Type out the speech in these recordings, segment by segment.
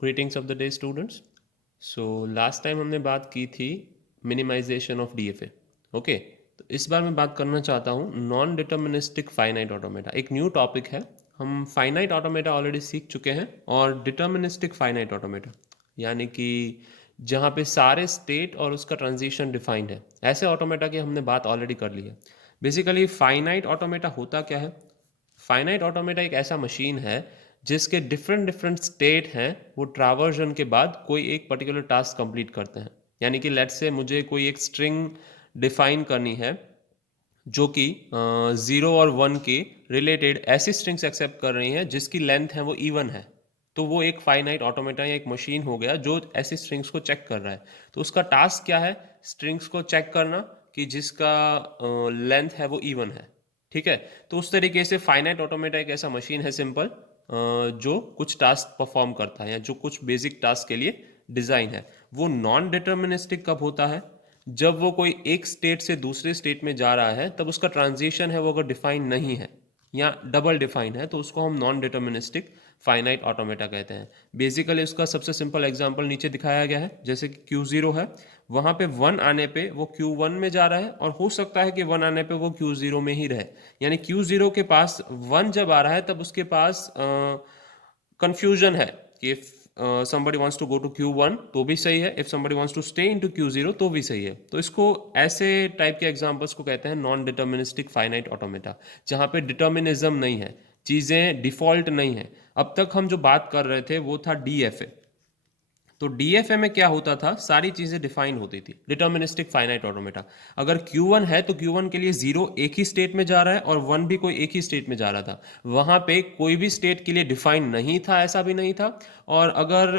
Greetings of the day students. So last time हमने बात की थी मिनिमाइजेशन ऑफ डीएफए। ओके, तो इस बार मैं बात करना चाहता हूँ नॉन डिटर्मिनिस्टिक फाइनाइट ऑटोमेटा। एक न्यू टॉपिक है। हम फाइनाइट ऑटोमेटा ऑलरेडी सीख चुके हैं और डिटर्मिनिस्टिक फाइनाइट ऑटोमेटा यानी कि जहाँ पे सारे स्टेट और उसका ट्रांजिशन डिफाइंड है, ऐसे ऑटोमेटा की हमने बात ऑलरेडी कर ली है। बेसिकली फाइनाइट ऑटोमेटा होता क्या है? फाइनाइट ऑटोमेटा एक ऐसा मशीन है जिसके डिफरेंट डिफरेंट स्टेट हैं, वो ट्रावर्जन के बाद कोई एक पर्टिकुलर टास्क कंप्लीट करते हैं। यानी कि लेट्स से मुझे कोई एक स्ट्रिंग डिफाइन करनी है जो कि 0 और 1 के रिलेटेड ऐसी स्ट्रिंग्स एक्सेप्ट कर रही हैं जिसकी लेंथ है वो इवन है। तो वो एक फाइनाइट ऑटोमेटा या एक मशीन हो गया जो ऐसी स्ट्रिंग्स को चेक कर रहा है। तो उसका टास्क क्या है? स्ट्रिंग्स को चेक करना कि जिसका लेंथ है वो इवन है। ठीक है, तो उस तरीके से फाइनाइट ऑटोमेटा एक ऐसा मशीन है सिंपल जो कुछ टास्क परफॉर्म करता है या जो कुछ बेसिक टास्क के लिए डिज़ाइन है। वो नॉन डिटर्मिनिस्टिक कब होता है? जब वो कोई एक स्टेट से दूसरे स्टेट में जा रहा है, तब उसका ट्रांजिशन है वो अगर डिफाइन नहीं है या डबल डिफाइन है तो उसको हम नॉन डिटर्मिनिस्टिक फाइनाइट ऑटोमेटा कहते हैं। बेसिकली उसका सबसे सिंपल एग्जांपल नीचे दिखाया गया है। जैसे कि Q0 है, वहाँ पे 1 आने पे वो Q1 में जा रहा है और हो सकता है कि 1 आने पे वो Q0 में ही रहे। यानी Q0 के पास 1 जब आ रहा है तब उसके पास कंफ्यूजन है कि if somebody wants to go to Q1 तो भी सही है, if somebody wants to stay into Q0 तो भी सही है। तो इसको ऐसे टाइप के एग्जांपल्स को कहते हैं नॉन डिटर्मिनिस्टिक फाइनाइट ऑटोमेटा, जहाँ पे डिटर्मिनिज्म नहीं है, चीज़ें डिफॉल्ट नहीं है। अब तक हम जो बात कर रहे थे वो था डीएफए। तो डीएफए में क्या होता था? सारी चीजें डिफाइन होती थी। डिटर्मिनिस्टिक फाइनाइट ऑटोमेटा, अगर Q1 है तो Q1 के लिए 0 एक ही स्टेट में जा रहा है और 1 भी कोई एक ही स्टेट में जा रहा था। वहां पे कोई भी स्टेट के लिए डिफाइन नहीं था, ऐसा भी नहीं था। और अगर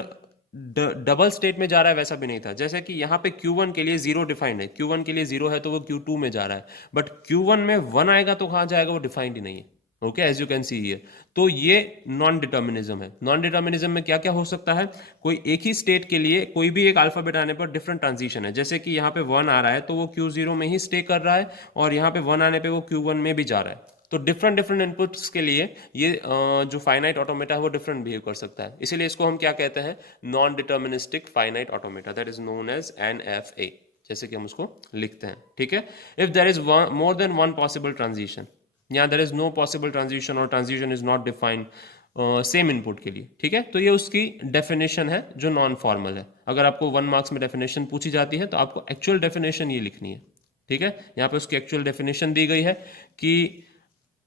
डबल स्टेट में जा रहा है वैसा भी नहीं था। जैसे कि यहाँ पे Q1 के लिए 0 डिफाइंड है, Q1 के लिए 0 है तो वो Q2 में जा रहा है, बट Q1 में 1 आएगा तो कहाँ जाएगा? वो डिफाइंड ही नहीं है। Okay, as you can see here. तो ये नॉन डिटर्मिनिज्म है। नॉन डिटर्मिनिज्म में क्या क्या हो सकता है? कोई एक ही स्टेट के लिए कोई भी एक अल्फाबेट आने पर डिफरेंट ट्रांजिशन है। जैसे कि यहाँ पे 1 आ रहा है तो वो Q0 में ही स्टे कर रहा है और यहाँ पे 1 आने पे वो Q1 में भी जा रहा है। तो डिफरेंट डिफरेंट इनपुट्स के लिए ये जो फाइनाइट ऑटोमेटा है वो डिफरेंट बिहेव कर सकता है। इसीलिए इसको हम क्या कहते हैं? Non deterministic finite automata, that is known as NFA, जैसे कि हम उसको लिखते हैं। ठीक है, if there is more than one possible transition या there is no possible transition और transition is not defined same input के लिए। ठीक है, तो ये उसकी डेफिनेशन है जो नॉन फॉर्मल है। अगर आपको 1 मार्क्स में डेफिनेशन पूछी जाती है तो आपको एक्चुअल डेफिनेशन ये लिखनी है। ठीक है, यहाँ पे उसकी एक्चुअल डेफिनेशन दी गई है कि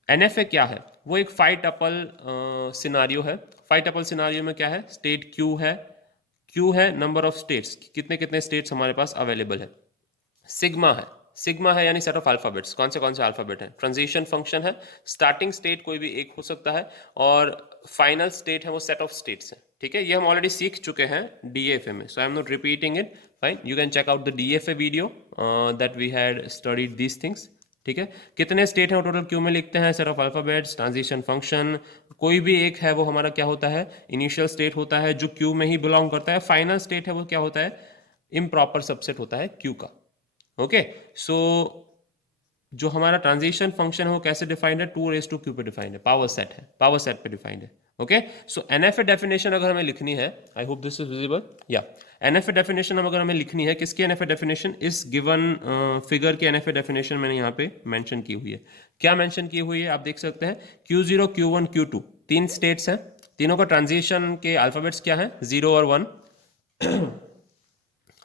NFA क्या है। वो एक 5 टपल सिनारियो है। 5 टपल सिनारियो में क्या है? स्टेट Q है नंबर ऑफ स्टेट्स, कितने कितने स्टेट्स हमारे पास अवेलेबल है। सिग्मा है यानी सेट ऑफ अल्फाबेट्स, कौन से अल्फाबेट हैं। ट्रांजिशन फंक्शन है, स्टार्टिंग स्टेट कोई भी एक हो सकता है और फाइनल स्टेट है वो सेट ऑफ स्टेट्स है। ठीक है, ये हम ऑलरेडी सीख चुके हैं डीएफए में, so I am not repeating it. Fine, you can check out the DFA video that we had studied these things. ठीक है, कितने स्टेट हैं टोटल? क्यू में लिखते हैं set of alphabets, transition function, कोई भी एक है वो हमारा क्या होता है? इनिशियल स्टेट होता है जो क्यू में ही बिलोंग करता है। फाइनल स्टेट है वो क्या होता है? इम्प्रॉपर सबसेट होता है क्यू का। ओके, सो जो हमारा ट्रांजिशन फंक्शन है वो कैसे डिफाइंड है? 2 raised to q पे डिफाइंड है, पावर सेट है, पावर सेट पे डिफाइंड है। ओके, सो एनएफए डेफिनेशन अगर हमें लिखनी है, I hope this is visible या। एनएफए डेफिनेशन अगर हमें लिखनी है, किसकी एनएफए डेफिनेशन? इस गिवन फिगर की एनएफए डेफिनेशन मैंने यहाँ पे मेंशन की हुई है। क्या मेंशन की हुई है आप देख सकते हैं? Q0 Q1 Q2 तीन स्टेट्स हैं, तीनों का ट्रांजिशन के अल्फाबेट्स क्या है? 0 और 1,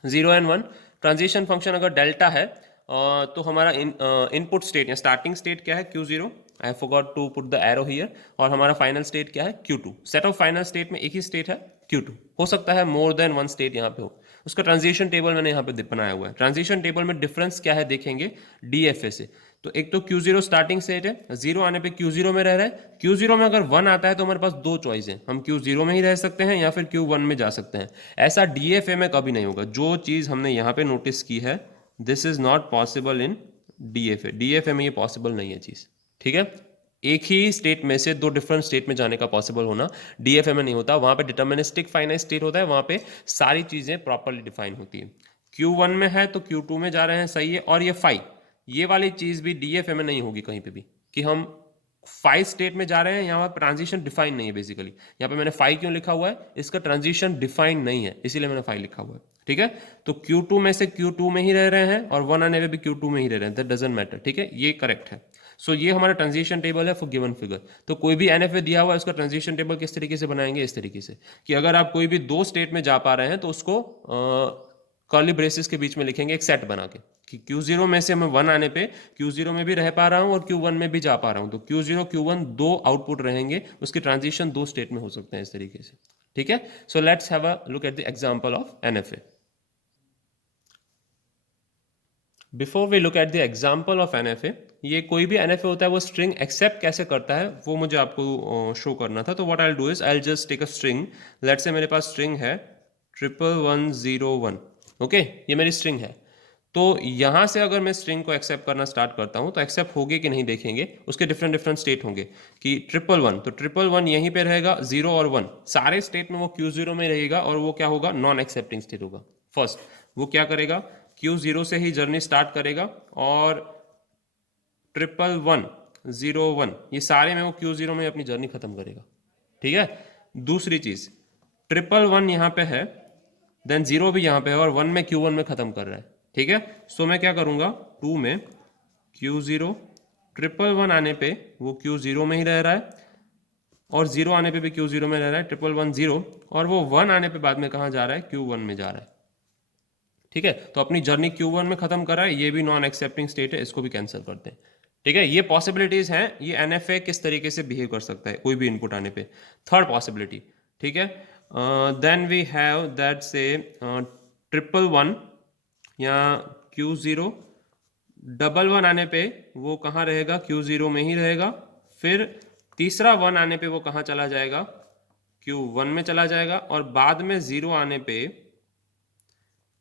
0 एंड 1। ट्रांजिशन फंक्शन अगर डेल्टा है तो हमारा इनपुट स्टेट या स्टार्टिंग स्टेट क्या है? Q0, I forgot to put the arrow here. और हमारा फाइनल स्टेट क्या है? Q2। Set of final state में एक ही स्टेट है Q2, हो सकता है मोर देन वन स्टेट यहाँ पे हो। उसका ट्रांजिशन टेबल मैंने यहाँ पे बनाया हुआ है। ट्रांजिशन टेबल में डिफरेंस क्या है देखेंगे डीएफए से। तो एक तो Q0 स्टार्टिंग स्टेट है, 0 आने पे Q0 में रह रहा है। Q0 में अगर 1 आता है तो हमारे पास दो चॉइस है, हम Q0 में ही रह सकते हैं या फिर Q1 में जा सकते हैं। ऐसा डीएफए में कभी नहीं होगा। जो चीज़ हमने यहाँ पे नोटिस की है, this is not possible in DFA. DFA में ये पॉसिबल नहीं है चीज़। ठीक है, एक ही स्टेट में से दो डिफरेंट स्टेट में जाने का पॉसिबल होना डीएफए में नहीं होता। वहां पे डिटर्मिनिस्टिक फाइनाइट स्टेट होता है, वहां पे सारी चीजें प्रॉपरली डिफाइन होती है। Q1 में है तो Q2 में जा रहे हैं, सही है। और ये 5, ये वाली चीज भी डीएफए में नहीं होगी कहीं पे भी कि हम फाई स्टेट में जा रहे हैं, यहाँ पर ट्रांजिशन डिफाइन नहीं है बेसिकली। यहाँ पे मैंने फाई क्यों लिखा हुआ है, इसका ट्रांजिशन डिफाइन नहीं है, इसीलिए मैंने फाई लिखा हुआ है। ठीक है, तो Q2 में से Q2 में ही रह रहे हैं और 1 आने में भी Q2 में ही रह रहे हैं, दैट डजंट मैटर। ठीक है, ये करेक्ट है। सो ये हमारा ट्रांजिशन टेबल है फॉर गिवन फिगर। तो कोई भी NFA दिया हुआ है, उसका ट्रांजिशन टेबल किस तरीके से बनाएंगे, इस तरीके से कि अगर आप कोई भी दो स्टेट में जा पा रहे हैं तो उसको कर्ली ब्रेसेस के बीच में लिखेंगे एक सेट बना के कि Q0 में से मैं 1 आने पे Q0 में भी रह पा रहा हूं और Q1 में भी जा पा रहा हूं, तो Q0 Q1 दो आउटपुट रहेंगे, उसके ट्रांजिशन दो स्टेट में हो सकते हैं इस तरीके से। ठीक है, so let's have a look at the example of NFA। Before we look at the example of NFA, ये कोई भी NFA होता है वो स्ट्रिंग एक्सेप्ट कैसे करता है वो मुझे आपको शो करना था। तो what I will do is I will just take a string, let's say मेरे पास स्ट्रिंग है 11101। ओके, ये मेरी स्ट्रिंग है। तो यहाँ से अगर मैं स्ट्रिंग को एक्सेप्ट करना स्टार्ट करता हूँ तो एक्सेप्ट होगे कि नहीं देखेंगे, उसके डिफरेंट डिफरेंट स्टेट होंगे कि 111, तो 111 यहीं पे रहेगा, 0 और 1 सारे स्टेट में वो Q0 में रहेगा और वो क्या होगा, नॉन एक्सेप्टिंग स्टेट होगा। फर्स्ट वो क्या करेगा, Q0 से ही जर्नी स्टार्ट करेगा और 11101 ये सारे में वो Q0 में अपनी जर्नी खत्म करेगा। ठीक है, दूसरी चीज 111 यहाँ पे है, देन 0 भी यहाँ पे है और 1 में Q1 में खत्म कर रहा है। ठीक है, सो मैं क्या करूंगा, 2 में Q0, 111 आने पे वो Q0 में ही रह रहा है और 0 आने पे भी Q0 में रह रहा है, 111 और वो 1 आने पे बाद में कहाँ जा रहा है, Q1 में जा रहा है। ठीक है, तो अपनी जर्नी Q1 में खत्म कर रहा है, ये भी नॉन एक्सेप्टिंग स्टेट है, इसको भी कैंसिल करते हैं। ठीक है, ये पॉसिबिलिटीज हैं, ये NFA किस तरीके से बिहेव कर सकता है कोई भी इनपुट आने पे। थर्ड पॉसिबिलिटी, ठीक है, देन वी हैव दैट से 111 या Q0, 111 आने पे वो कहाँ रहेगा, Q0 में ही रहेगा। फिर तीसरा 1 आने पे वो कहाँ चला जाएगा, Q1 में चला जाएगा और बाद में 0 आने पे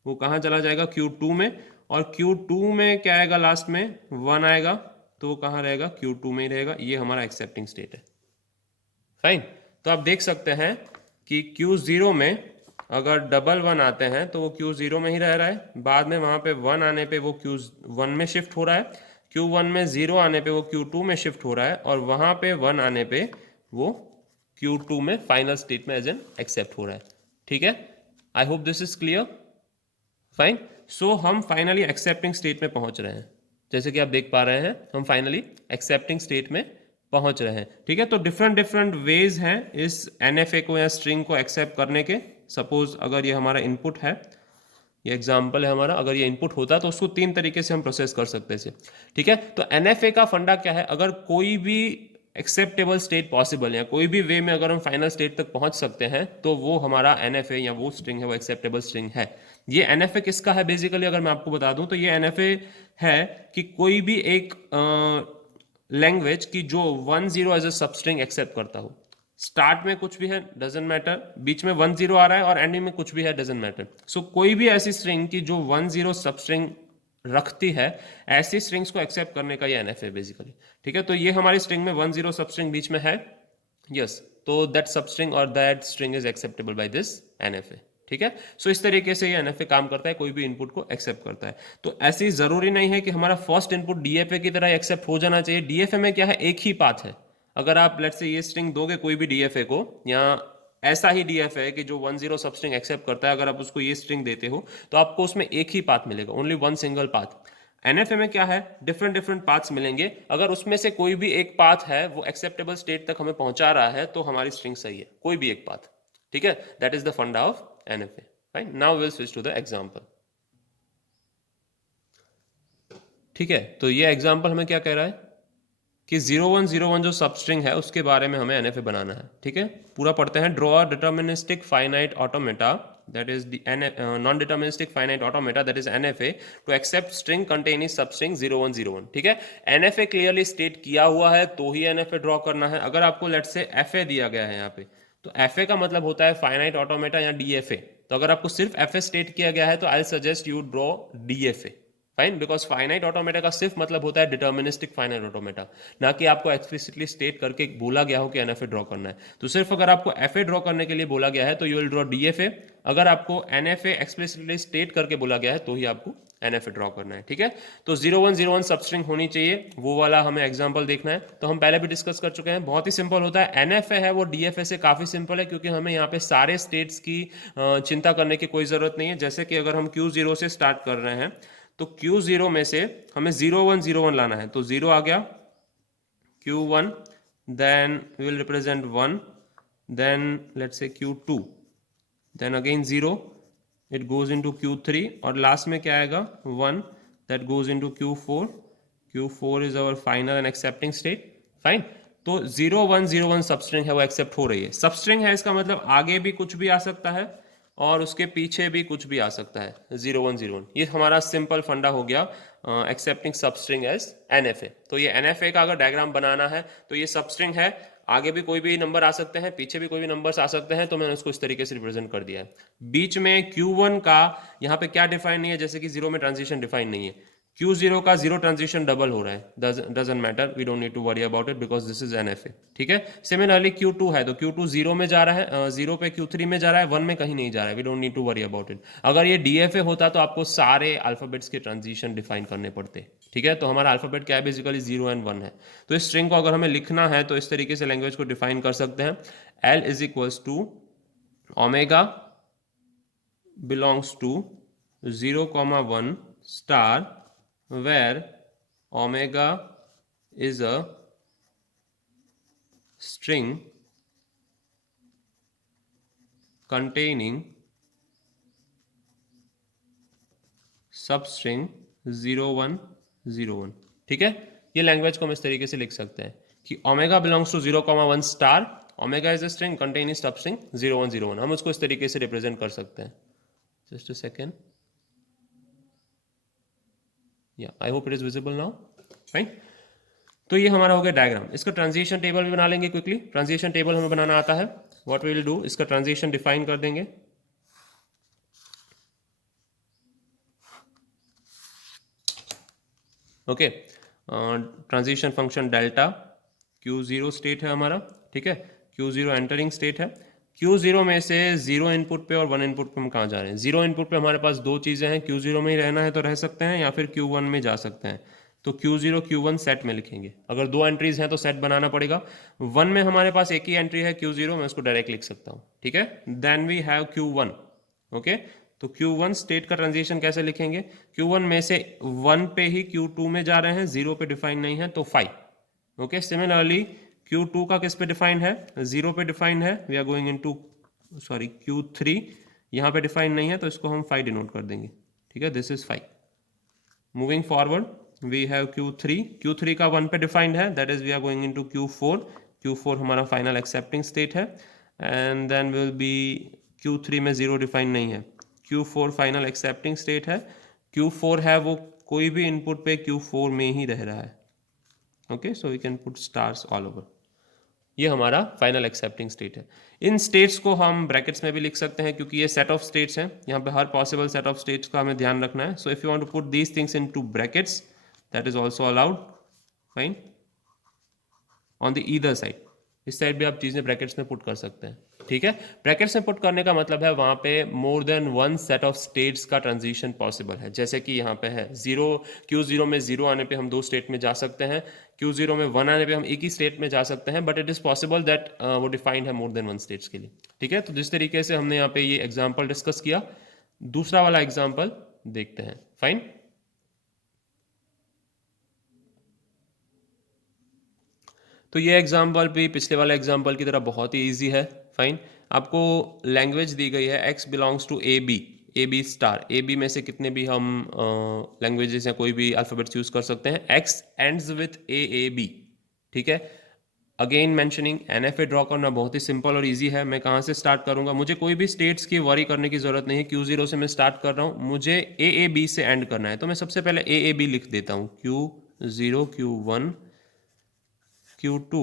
वो कहाँ चला जाएगा, Q2 में, और Q2 में क्या आएगा, लास्ट में 1 आएगा, तो वो कहाँ रहेगा, Q2 में ही रहेगा। ये हमारा एक्सेप्टिंग स्टेट है। फाइन, तो आप देख सकते हैं कि Q0 में अगर 111 आते हैं तो वो Q0 में ही रह रहा है, बाद में वहाँ पे 1 आने पे वो Q1 में शिफ्ट हो रहा है, Q1 में 0 आने पे वो Q2 में शिफ्ट हो रहा है और वहाँ पे 1 आने पे वो Q2 में फाइनल स्टेट में एज एन एक्सेप्ट हो रहा है। ठीक है, I hope this is clear. Fine, so हम फाइनली एक्सेप्टिंग स्टेट में पहुंच रहे हैं, जैसे कि आप देख पा रहे हैं हम फाइनली एक्सेप्टिंग स्टेट में पहुंच रहे हैं। ठीक है, तो डिफरेंट डिफरेंट वेज हैं इस NFA को या स्ट्रिंग को एक्सेप्ट करने के। सपोज अगर ये हमारा इनपुट है, ये एग्जाम्पल है हमारा, अगर ये इनपुट होता तो उसको 3 तरीके से हम प्रोसेस कर सकते थे। ठीक है, तो NFA का फंडा क्या है, अगर कोई भी एक्सेप्टेबल स्टेट पॉसिबल है, कोई भी वे में अगर हम फाइनल स्टेट तक पहुंच सकते हैं तो वो हमारा NFA या वो स्ट्रिंग है, वो एक्सेप्टेबल स्ट्रिंग है। ये NFA किसका है बेसिकली, अगर मैं आपको बता दूं तो ये NFA है कि कोई भी एक लैंग्वेज की जो 10 एज अ सबस्ट्रिंग एक्सेप्ट करता हो। स्टार्ट में कुछ भी है डजेंट मैटर, बीच में 10 आ रहा है और एंडिंग में कुछ भी है डजेंट मैटर। सो कोई भी ऐसी स्ट्रिंग की जो 10 सबस्ट्रिंग रखती है, ऐसी स्ट्रिंग्स को एक्सेप्ट करने का ये NFA बेसिकली। ठीक है, तो ये हमारी स्ट्रिंग में 10 सबस्ट्रिंग बीच में है, यस, तो दैट सबस्ट्रिंग और that string is acceptable by this NFA। ठीक है, सो इस तरीके से ये NFA काम करता है, कोई भी इनपुट को एक्सेप्ट करता है। तो ऐसी जरूरी नहीं है कि हमारा फर्स्ट इनपुट DFA की तरह एक्सेप्ट हो जाना चाहिए। DFA में क्या है, एक ही पाथ है। अगर आप लेट्स से ये स्ट्रिंग दोगे कोई भी DFA को, या ऐसा ही DFA है कि जो 10 सबस्ट्रिंग एक्सेप्ट करता है, अगर आप उसको ये स्ट्रिंग देते हो तो आपको उसमें एक ही पाथ मिलेगा, only one single path. NFA में क्या है, डिफरेंट डिफरेंट पाथ्स मिलेंगे, अगर उसमें से कोई भी एक पाथ है वो एक्सेप्टेबल स्टेट तक हमें पहुंचा रहा है तो हमारी स्ट्रिंग सही है, कोई भी एक पाथ। ठीक है, that is the funda of NFA। Fine, now will switch to the example. ठीक है, तो ये एग्जांपल हमें क्या कह रहा है कि 0101 जो सबस्ट्रिंग है उसके बारे में हमें NFA बनाना है। ठीक है, पूरा पढ़ते हैं। Draw deterministic finite automata that is the non-deterministic finite automata that is NFA to accept string containing substring 0101। ठीक है, NFA क्लियरली स्टेट किया हुआ है तो ही NFA ड्रॉ करना है। अगर आपको लेट से FA दिया गया है यहाँ पे, तो FA का मतलब होता है फाइनाइट ऑटोमेटा या DFA। तो अगर आपको सिर्फ FA स्टेट किया गया है तो I suggest you draw DFA। Fine, because finite automata का सिर्फ मतलब होता है डिटर्मिनिस्टिक फाइनाइट ऑटोमेटा, ना कि आपको एक्सप्लिसिटली स्टेट करके बोला गया हो कि NFA ड्रॉ करना है। तो सिर्फ अगर आपको FA ड्रॉ करने के लिए बोला गया है तो यू विल ड्रॉ DFA, अगर आपको NFA एक्सप्लिसिटली स्टेट करके बोला गया है तो ही आपको NFA ड्रॉ करना है, ठीक है। तो 0101 सबस्ट्रिंग होनी चाहिए, वो वाला हमें एग्जांपल देखना है। तो हम पहले भी डिस्कस कर चुके हैं, बहुत ही सिंपल होता है। NFA है वो DFA से काफ़ी सिंपल है, क्योंकि हमें यहाँ पे सारे स्टेट्स की चिंता करने की कोई ज़रूरत नहीं है। जैसे कि अगर हम Q0 से स्टार्ट कर रहे हैं तो Q0 में से हमें 0101 लाना है, तो 0 आ गया, Q1, then we will represent 1, then let's say Q2, then again 0, it goes into Q3 और लास्ट में क्या आएगा 1, that goes into Q4. Q4 is our final and accepting state. Fine. तो 0101 सबस्ट्रिंग है वो एक्सेप्ट हो रही है। सबस्ट्रिंग है इसका मतलब आगे भी कुछ भी आ सकता है और उसके पीछे भी कुछ भी आ सकता है। 0101 ये हमारा सिंपल फंडा हो गया एक्सेप्टिंग सबस्ट्रिंग एज NFA। तो ये NFA का अगर डायग्राम बनाना है तो ये सबस्ट्रिंग है, आगे भी कोई भी नंबर आ सकते हैं, पीछे भी कोई भी नंबर्स आ सकते हैं, तो मैंने उसको इस तरीके से रिप्रेजेंट कर दिया है। बीच में Q1 का यहाँ पे क्या डिफाइन नहीं है, जैसे कि 0 में ट्रांजिशन डिफाइन नहीं है। Q0 का 0 ट्रांजिशन डबल हो रहा है, doesn't matter, we don't need to worry about it because this is NFA, ठीक है। सिमिलरली Q2 है तो Q2 0 में जा रहा है, 0 पे Q3 में जा रहा है, 1 में कहीं नहीं जा रहा है, we don't need to worry about it. अगर ये DFA होता तो आपको सारे अल्फाबेट्स के ट्रांजिशन डिफाइन करने पड़ते, ठीक है। तो हमारा अल्फाबेट क्या है, बेसिकली 0 एंड 1 है। तो इस स्ट्रिंग को अगर हमें लिखना है तो इस तरीके से लैंग्वेज को डिफाइन कर सकते हैं। L is equals to omega belongs to 0,1 star where omega is a string containing substring 0101, ठीक है। ये लैंग्वेज को हम इस तरीके से लिख सकते हैं कि omega belongs to 0,1 star, omega is a string containing substring 0101। हम उसको इस तरीके से रिप्रेजेंट कर सकते हैं। जस्ट अ सेकेंड, या I hope it is visible now, fine. तो ये हमारा हो गया डायग्राम। इसका ट्रांजिशन टेबल भी बना लेंगे क्विकली। ट्रांजिशन टेबल हमें बनाना आता है। व्हाट वी विल डू, इसका ट्रांजिशन डिफाइन कर देंगे। Okay, transition function delta, Q0 state है हमारा, ठीक है। Q0 एंटरिंग स्टेट है। Q0 में से 0 इनपुट पे और 1 इनपुट पे हम कहाँ जा रहे हैं। 0 इनपुट पे हमारे पास दो चीज़ें हैं, Q0 में ही रहना है तो रह सकते हैं, या फिर Q1 में जा सकते हैं। तो Q0 Q1 सेट में लिखेंगे। अगर दो एंट्रीज हैं तो सेट बनाना पड़ेगा। 1 में हमारे पास एक ही एंट्री है Q0, मैं उसको डायरेक्ट लिख सकता हूँ, ठीक है। Then we have Q1, okay. तो Q1 स्टेट का ट्रांजिशन कैसे लिखेंगे, Q1 में से 1 पे ही Q2 में जा रहे हैं, 0 पे डिफाइन नहीं है तो 5, ओके। सिमिलरली Q2 का किस पे डिफाइन है, 0 पे डिफाइन है, we are going into sorry Q3, यहाँ पे डिफाइन नहीं है तो इसको हम 5 डिनोट कर देंगे, ठीक है। This is 5। Moving forward we have Q3 का 1 पे डिफाइंड है, that is we are going into Q4 हमारा फाइनल एक्सेप्टिंग स्टेट है। And then will be Q3 में 0 डिफाइन नहीं है, Q4 फाइनल एक्सेप्टिंग स्टेट है। Q4 है वो कोई भी इनपुट पे Q4 में ही रह रहा है, okay. So we can put stars all over. ये हमारा फाइनल एक्सेप्टिंग स्टेट है। इन स्टेट्स को हम ब्रैकेट्स में भी लिख सकते हैं क्योंकि ये सेट ऑफ स्टेट्स हैं, यहाँ पे हर पॉसिबल सेट ऑफ स्टेट्स का हमें ध्यान रखना है। So if you want to put these things into brackets that is also allowed, fine, on the either side. इस साइड भी आप चीज़ें ब्रैकेट्स में पुट कर सकते हैं, ठीक है। ब्रैकेट्स में पुट करने का मतलब है वहाँ पे मोर than one set of states का ट्रांजिशन पॉसिबल है। जैसे कि यहाँ पे है 0, Q0 में 0 आने पे हम दो स्टेट में जा सकते हैं, Q0 में 1 आने पे हम एक ही स्टेट में जा सकते हैं, but it is possible that वो डिफाइंड है मोर देन वन स्टेट्स के लिए, ठीक है। तो जिस तरीके से हमने यहाँ पे ये एग्जाम्पल डिस्कस किया, दूसरा वाला एग्जाम्पल देखते हैं, फाइन। तो ये एग्जाम्पल भी पिछले वाले एग्जाम्पल की तरह बहुत ही ईजी है, फाइन। आपको लैंग्वेज दी गई है x belongs to a b star, a b में से कितने भी हम लैंग्वेजेस हैं, कोई भी अल्फ़ाबेट्स यूज़ कर सकते हैं। x ends with a b, ठीक है। अगेन मैंशनिंग, NFA ड्रॉ करना बहुत ही सिंपल और इजी है। मैं कहाँ से स्टार्ट करूँगा, मुझे कोई भी स्टेट्स की वरी करने की ज़रूरत नहीं है। Q0 से मैं स्टार्ट कर रहा हूँ, मुझे A से एंड करना है, तो मैं सबसे पहले A लिख देता हूँ। Q0 Q1 Q2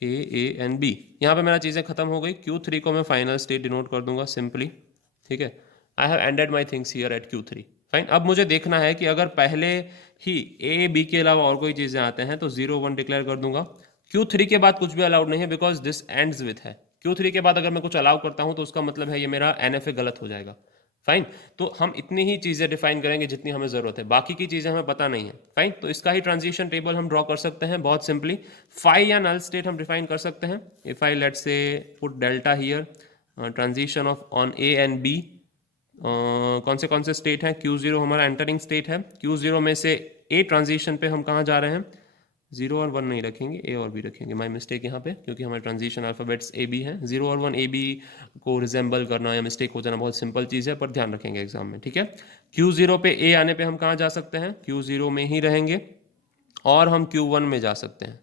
A and B। यहाँ पे मेरा चीज़ें खत्म हो गई। Q3 को मैं फाइनल स्टेट डिनोट कर दूंगा सिंपली, ठीक है। I have ended my things here eight Q3, fine. अब मुझे देखना है कि अगर पहले ही B के अलावा और कोई चीज़ें आते हैं तो 0 1 डिक्लेयर कर दूंगा। Q3 के बाद कुछ भी अलाउड नहीं है बिकॉज दिस एंड्स विथ है। Q3 के बाद अगर मैं कुछ अलाउ करता हूँ तो उसका मतलब है ये मेरा NFA गलत हो जाएगा। फाइन। तो हम इतनी ही चीज़ें डिफाइन करेंगे जितनी हमें ज़रूरत है, बाकी की चीज़ें हमें पता नहीं है। फाइन, तो इसका ही ट्रांजिशन टेबल हम ड्रॉ कर सकते हैं बहुत सिंपली। फाई या नल स्टेट हम डिफाइन कर सकते हैं। If I let's say put delta here, transition of on a and b, कौन से स्टेट हैं, Q0 हमारा एंटरिंग स्टेट है। Q0 में से ए ट्रांजिशन पे हम कहाँ जा रहे हैं, 0 और 1 नहीं रखेंगे, ए और बी रखेंगे। माई मिस्टेक यहाँ पे, क्योंकि हमारे ट्रांजिशन अल्फ़ाबेट्स ए बी हैं। 0 और 1 ए बी को रिजेंबल करना या मिस्टेक हो जाना बहुत सिंपल चीज़ है, पर ध्यान रखेंगे एग्जाम में, ठीक है। Q0 पे ए आने पे हम कहाँ जा सकते हैं, Q0 में ही रहेंगे, और हम Q1 में जा सकते हैं,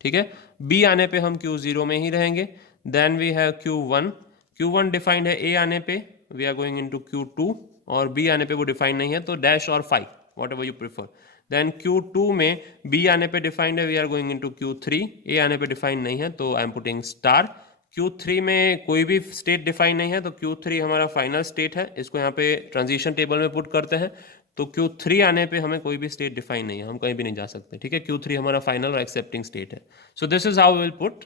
ठीक है। बी आने पे हम Q0 में ही रहेंगे। Then we have Q1, Q1 defined है ए आने पे, we are going into Q2, और बी आने पे वो डिफाइंड नहीं है, तो डैश और 5 whatever you prefer. Then Q2 में बी आने पे डिफाइंड है, we are going into Q3, a आने पे डिफाइंड नहीं है तो I am putting star. Q3 में कोई भी स्टेट डिफाइन नहीं है, तो Q3 हमारा फाइनल स्टेट है, इसको यहाँ पे ट्रांजिशन टेबल में पुट करते हैं। तो Q3 आने पे हमें कोई भी स्टेट डिफाइन नहीं है, हम कहीं भी नहीं जा सकते, ठीक है। Q3 हमारा फाइनल और एक्सेप्टिंग स्टेट है। So this is how we will put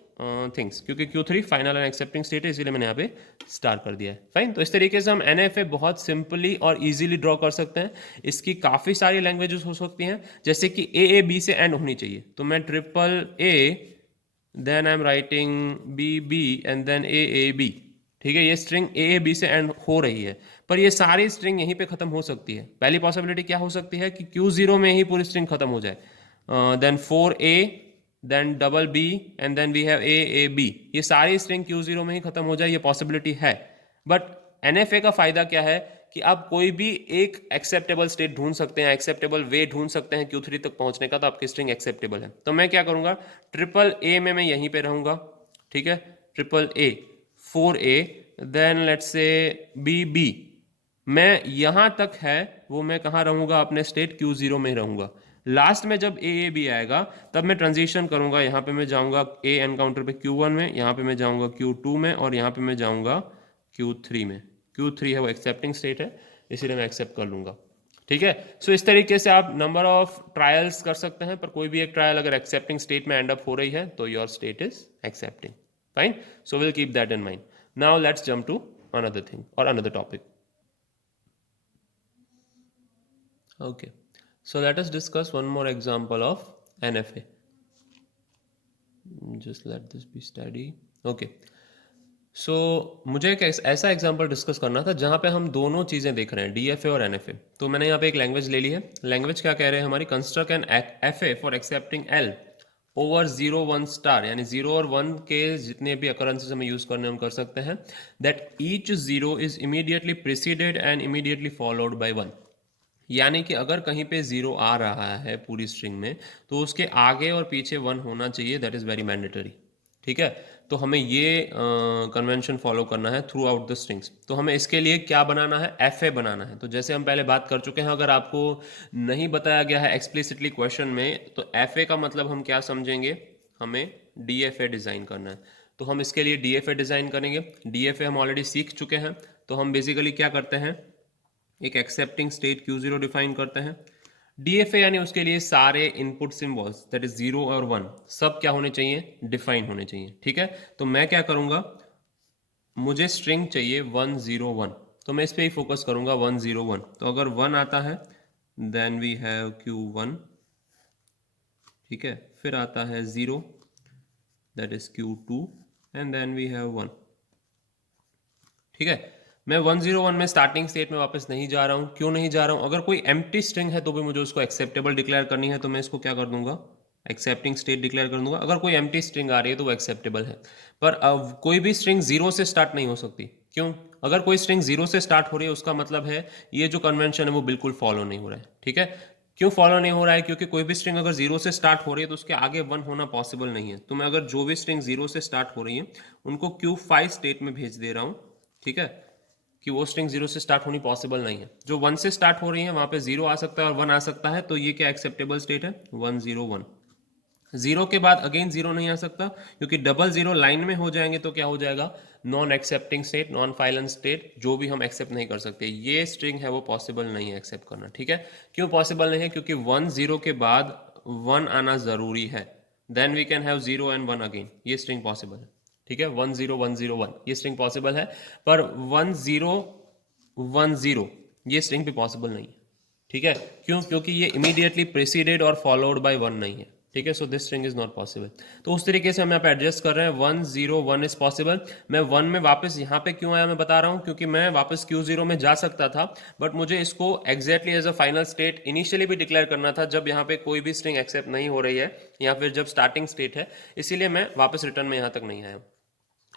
things, क्योंकि Q3 final and accepting state है, इसीलिए मैंने यहाँ पे स्टार कर दिया है। फाइन, तो इस तरीके से हम NFA बहुत सिंपली और इजीली ड्रॉ कर सकते हैं। इसकी काफ़ी सारी लैंग्वेजेस हो सकती हैं, जैसे कि AAB से एंड होनी चाहिए, तो मैं triple A, then I am writing BB and then AAB, ठीक है। ये स्ट्रिंग AAB से एंड हो रही है, पर ये सारी स्ट्रिंग यहीं पे खत्म हो सकती है। पहली पॉसिबिलिटी क्या हो सकती है कि Q0 में ही पूरी स्ट्रिंग खत्म हो जाए, then 4A, then double B, and then we have AAB, ये सारी स्ट्रिंग Q0 में ही खत्म हो जाए, ये पॉसिबिलिटी है। बट NFA का फायदा क्या है कि आप कोई भी एक एक्सेप्टेबल स्टेट ढूंढ सकते हैं, एक्सेप्टेबल वे ढूंढ सकते हैं Q3 तक पहुंचने का, तो आपकी स्ट्रिंग एक्सेप्टेबल है। तो मैं क्या करूंगा, ट्रिपल A में मैं यहीं पे रहूंगा, ठीक है। Triple A, 4A, then let's say BB, मैं यहां तक है वो मैं कहाँ रहूंगा, अपने स्टेट Q0 में ही रहूंगा। लास्ट में जब AAB आएगा तब मैं ट्रांजिशन करूंगा, यहाँ पे मैं जाऊंगा A एनकाउंटर पे Q1 में, यहाँ पे मैं जाऊंगा Q2 में, और यहाँ पे मैं जाऊंगा Q3 में। Q3 है वो एक्सेप्टिंग स्टेट है, इसीलिए मैं एक्सेप्ट कर लूंगा, ठीक है। सो इस तरीके से आप नंबर ऑफ ट्रायल्स कर सकते हैं, पर कोई भी एक ट्रायल अगर एक्सेप्टिंग स्टेट में एंड अप हो रही है तो your state is accepting. Fine, so will keep that in mind. Now let's jump to another thing और another topic. Okay, so let us discuss one more example of NFA. Just let this be steady. Okay, so मुझे एक ऐसा example discuss करना था जहाँ पे हम दोनों चीज़ें देख रहे हैं, DFA और NFA। तो मैंने यहाँ पे एक लैंग्वेज ले ली है। लैंग्वेज क्या कह रहे हैं हमारी, construct N FA for accepting L over 0 1 star, यानी 0 और 1 के जितने भी अकरेंसेस हमें यूज़ करने हम कर सकते हैं, that each 0 is immediately preceded and immediately followed by 1। यानी कि अगर कहीं पे 0 आ रहा है पूरी स्ट्रिंग में, तो उसके आगे और पीछे 1 होना चाहिए, दैट इज़ वेरी मैंडेटरी, ठीक है। तो हमें ये कन्वेंशन फॉलो करना है थ्रू आउट द स्ट्रिंग्स। तो हमें इसके लिए क्या बनाना है, FA बनाना है। तो जैसे हम पहले बात कर चुके हैं, अगर आपको नहीं बताया गया है एक्सप्लिसिटली क्वेश्चन में, तो FA का मतलब हम क्या समझेंगे, हमें DFA डिज़ाइन करना है। तो हम इसके लिए DFA डिज़ाइन करेंगे। DFA हम ऑलरेडी सीख चुके हैं। तो हम बेसिकली क्या करते हैं, एक एक्सेप्टिंग स्टेट Q0 डिफाइन करते हैं। DFA यानी उसके लिए सारे इनपुट सिंबल्स, दैट इज 0 और 1, सब क्या होने चाहिए, डिफाइन होने चाहिए, ठीक है। तो मैं क्या करूंगा, मुझे स्ट्रिंग चाहिए 101, तो मैं इस पर ही फोकस करूंगा 101। तो अगर 1 आता है देन वी हैव Q1, ठीक है। फिर आता है 0, that is Q2, and then we have 1, ठीक है। मैं 101 में स्टार्टिंग स्टेट में वापस नहीं जा रहा हूँ। क्यों नहीं जा रहा हूँ, अगर कोई एम्प्टी स्ट्रिंग है तो भी मुझे उसको एक्सेप्टेबल डिक्लेयर करनी है, तो मैं इसको क्या कर दूंगा, एक्सेप्टिंग स्टेट डिक्लेयर कर दूंगा। अगर कोई एम्प्टी स्ट्रिंग आ रही है तो वो एक्सेप्टेबल है। पर अब कोई भी स्ट्रिंग 0 से स्टार्ट नहीं हो सकती। क्यों, अगर कोई स्ट्रिंग 0 से स्टार्ट हो रही है उसका मतलब है ये जो कन्वेंशन है वो बिल्कुल फॉलो नहीं हो रहा है, ठीक है। क्यों फॉलो नहीं हो रहा है, क्योंकि कोई भी स्ट्रिंग अगर 0 से स्टार्ट हो रही है तो उसके आगे 1 होना पॉसिबल नहीं है। तो मैं अगर जो भी स्ट्रिंग 0 से स्टार्ट हो रही है उनको Q5 स्टेट में भेज दे रहा हूँ, ठीक है, कि वो स्ट्रिंग 0 से स्टार्ट होनी पॉसिबल नहीं है। जो 1 से स्टार्ट हो रही है वहां पे 0 आ सकता है और 1 आ सकता है, तो ये क्या एक्सेप्टेबल स्टेट है, 101। 0 के बाद अगेन 0 नहीं आ सकता, क्योंकि डबल 0 लाइन में हो जाएंगे तो क्या हो जाएगा, non accepting state, non final state, जो भी हम एक्सेप्ट नहीं कर सकते। ये स्ट्रिंग है वो पॉसिबल नहीं है एक्सेप्ट करना, ठीक है। क्यों पॉसिबल नहीं है, क्योंकि 1 0 के बाद 1 आना जरूरी है, then we can have 0 and 1 again, ये स्ट्रिंग पॉसिबल है, ठीक है, 10101 ये स्ट्रिंग पॉसिबल है, पर 1010 ये स्ट्रिंग भी पॉसिबल नहीं है। ठीक है, क्यों? क्योंकि ये इमीडिएटली प्रेसिडेड और फॉलोड बाय 1 नहीं है। ठीक है, so this string is not possible. तो उस तरीके से हम यहाँ पे एडजस्ट कर रहे हैं, 101 इज पॉसिबल। मैं 1 में वापस यहाँ पे क्यों आया मैं बता रहा हूँ, क्योंकि मैं वापस Q0 में जा सकता था, बट मुझे इसको exactly as a final state initially भी डिक्लेयर करना था जब यहाँ पे कोई भी स्ट्रिंग एक्सेप्ट नहीं हो रही है, या फिर जब स्टार्टिंग स्टेट है, इसीलिए मैं वापस रिटर्न में यहाँ तक नहीं आया।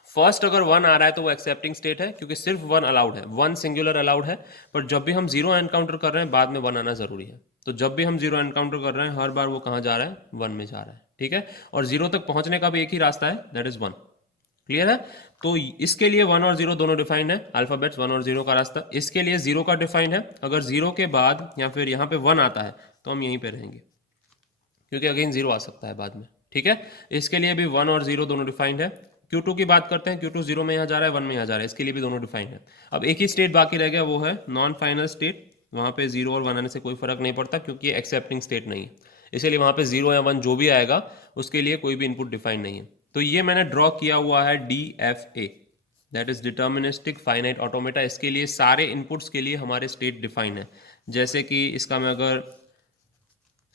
फर्स्ट अगर 1 आ रहा है तो वो एक्सेप्टिंग स्टेट है, क्योंकि सिर्फ 1 अलाउड है, 1 सिंगुलर अलाउड है। पर जब भी हम 0 एनकाउंटर कर रहे हैं बाद में 1 आना जरूरी है। तो जब भी हम 0 एनकाउंटर कर रहे हैं हर बार वो कहाँ जा रहा है, 1 में जा रहा है। ठीक है, और 0 तक पहुंचने का भी एक ही रास्ता है, दैट इज 1। क्लियर है? तो इसके लिए 1 और 0 दोनों डिफाइंड है, अल्फाबेट्स 1 और 0 का रास्ता। इसके लिए 0 का डिफाइंड है, अगर 0 के बाद या फिर यहाँ पे 1 आता है तो हम यहीं पे रहेंगे, क्योंकि अगेन 0 आ सकता है बाद में। ठीक है, इसके लिए भी 1 और 0 दोनों डिफाइंड है। Q2 की बात करते हैं, Q2 0 में यहाँ जा रहा है, 1 में यहाँ जा रहा है, इसके लिए भी दोनों डिफाइंड है। अब एक ही स्टेट बाकी रह गया, वो है नॉन फाइनल स्टेट। वहाँ पे 0 और 1 आने से कोई फर्क नहीं पड़ता, क्योंकि ये एक्सेप्टिंग स्टेट नहीं है, इसीलिए वहाँ पे 0 या 1 जो भी आएगा उसके लिए कोई भी इनपुट डिफाइंड नहीं है। तो ये मैंने ड्रॉ किया हुआ है DFA, that is deterministic finite automata. इसके लिए सारे इनपुट्स के लिए हमारे स्टेट डिफाइंड है। जैसे कि इसका मैं अगर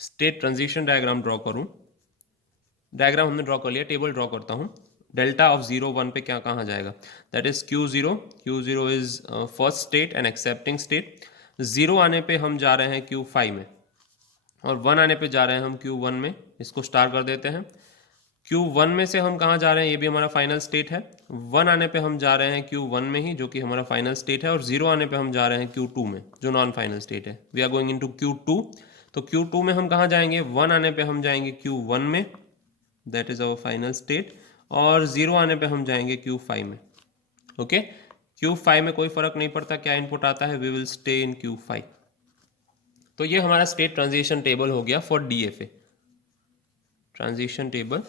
स्टेट ट्रांजिशन डायग्राम ड्रॉ करूं, डायग्राम हमने ड्रॉ कर लिया, टेबल ड्रॉ करता हूं। डेल्टा ऑफ 0 1 पे क्या कहाँ जाएगा, that is Q0 is first state and accepting state. 0 आने पे हम जा रहे हैं Q5 में, और 1 आने पे जा रहे हैं हम Q1 में। इसको स्टार कर देते हैं। Q1 में से हम कहाँ जा रहे हैं, ये भी हमारा फाइनल स्टेट है। 1 आने पे हम जा रहे हैं Q1 में ही, जो कि हमारा फाइनल स्टेट है, और 0 आने पे हम जा रहे हैं Q2 में, जो नॉन फाइनल स्टेट है। We are going into Q2। तो Q2 में हम कहाँ जाएंगे, 1 आने पे हम जाएंगे Q1 में, that is our final state, और 0 आने पे हम जाएंगे Q5 में। ओके, Q5 में कोई फर्क नहीं पड़ता क्या इनपुट आता है, we will stay in Q5। तो ये हमारा स्टेट ट्रांजिशन टेबल हो गया for DFA, transition table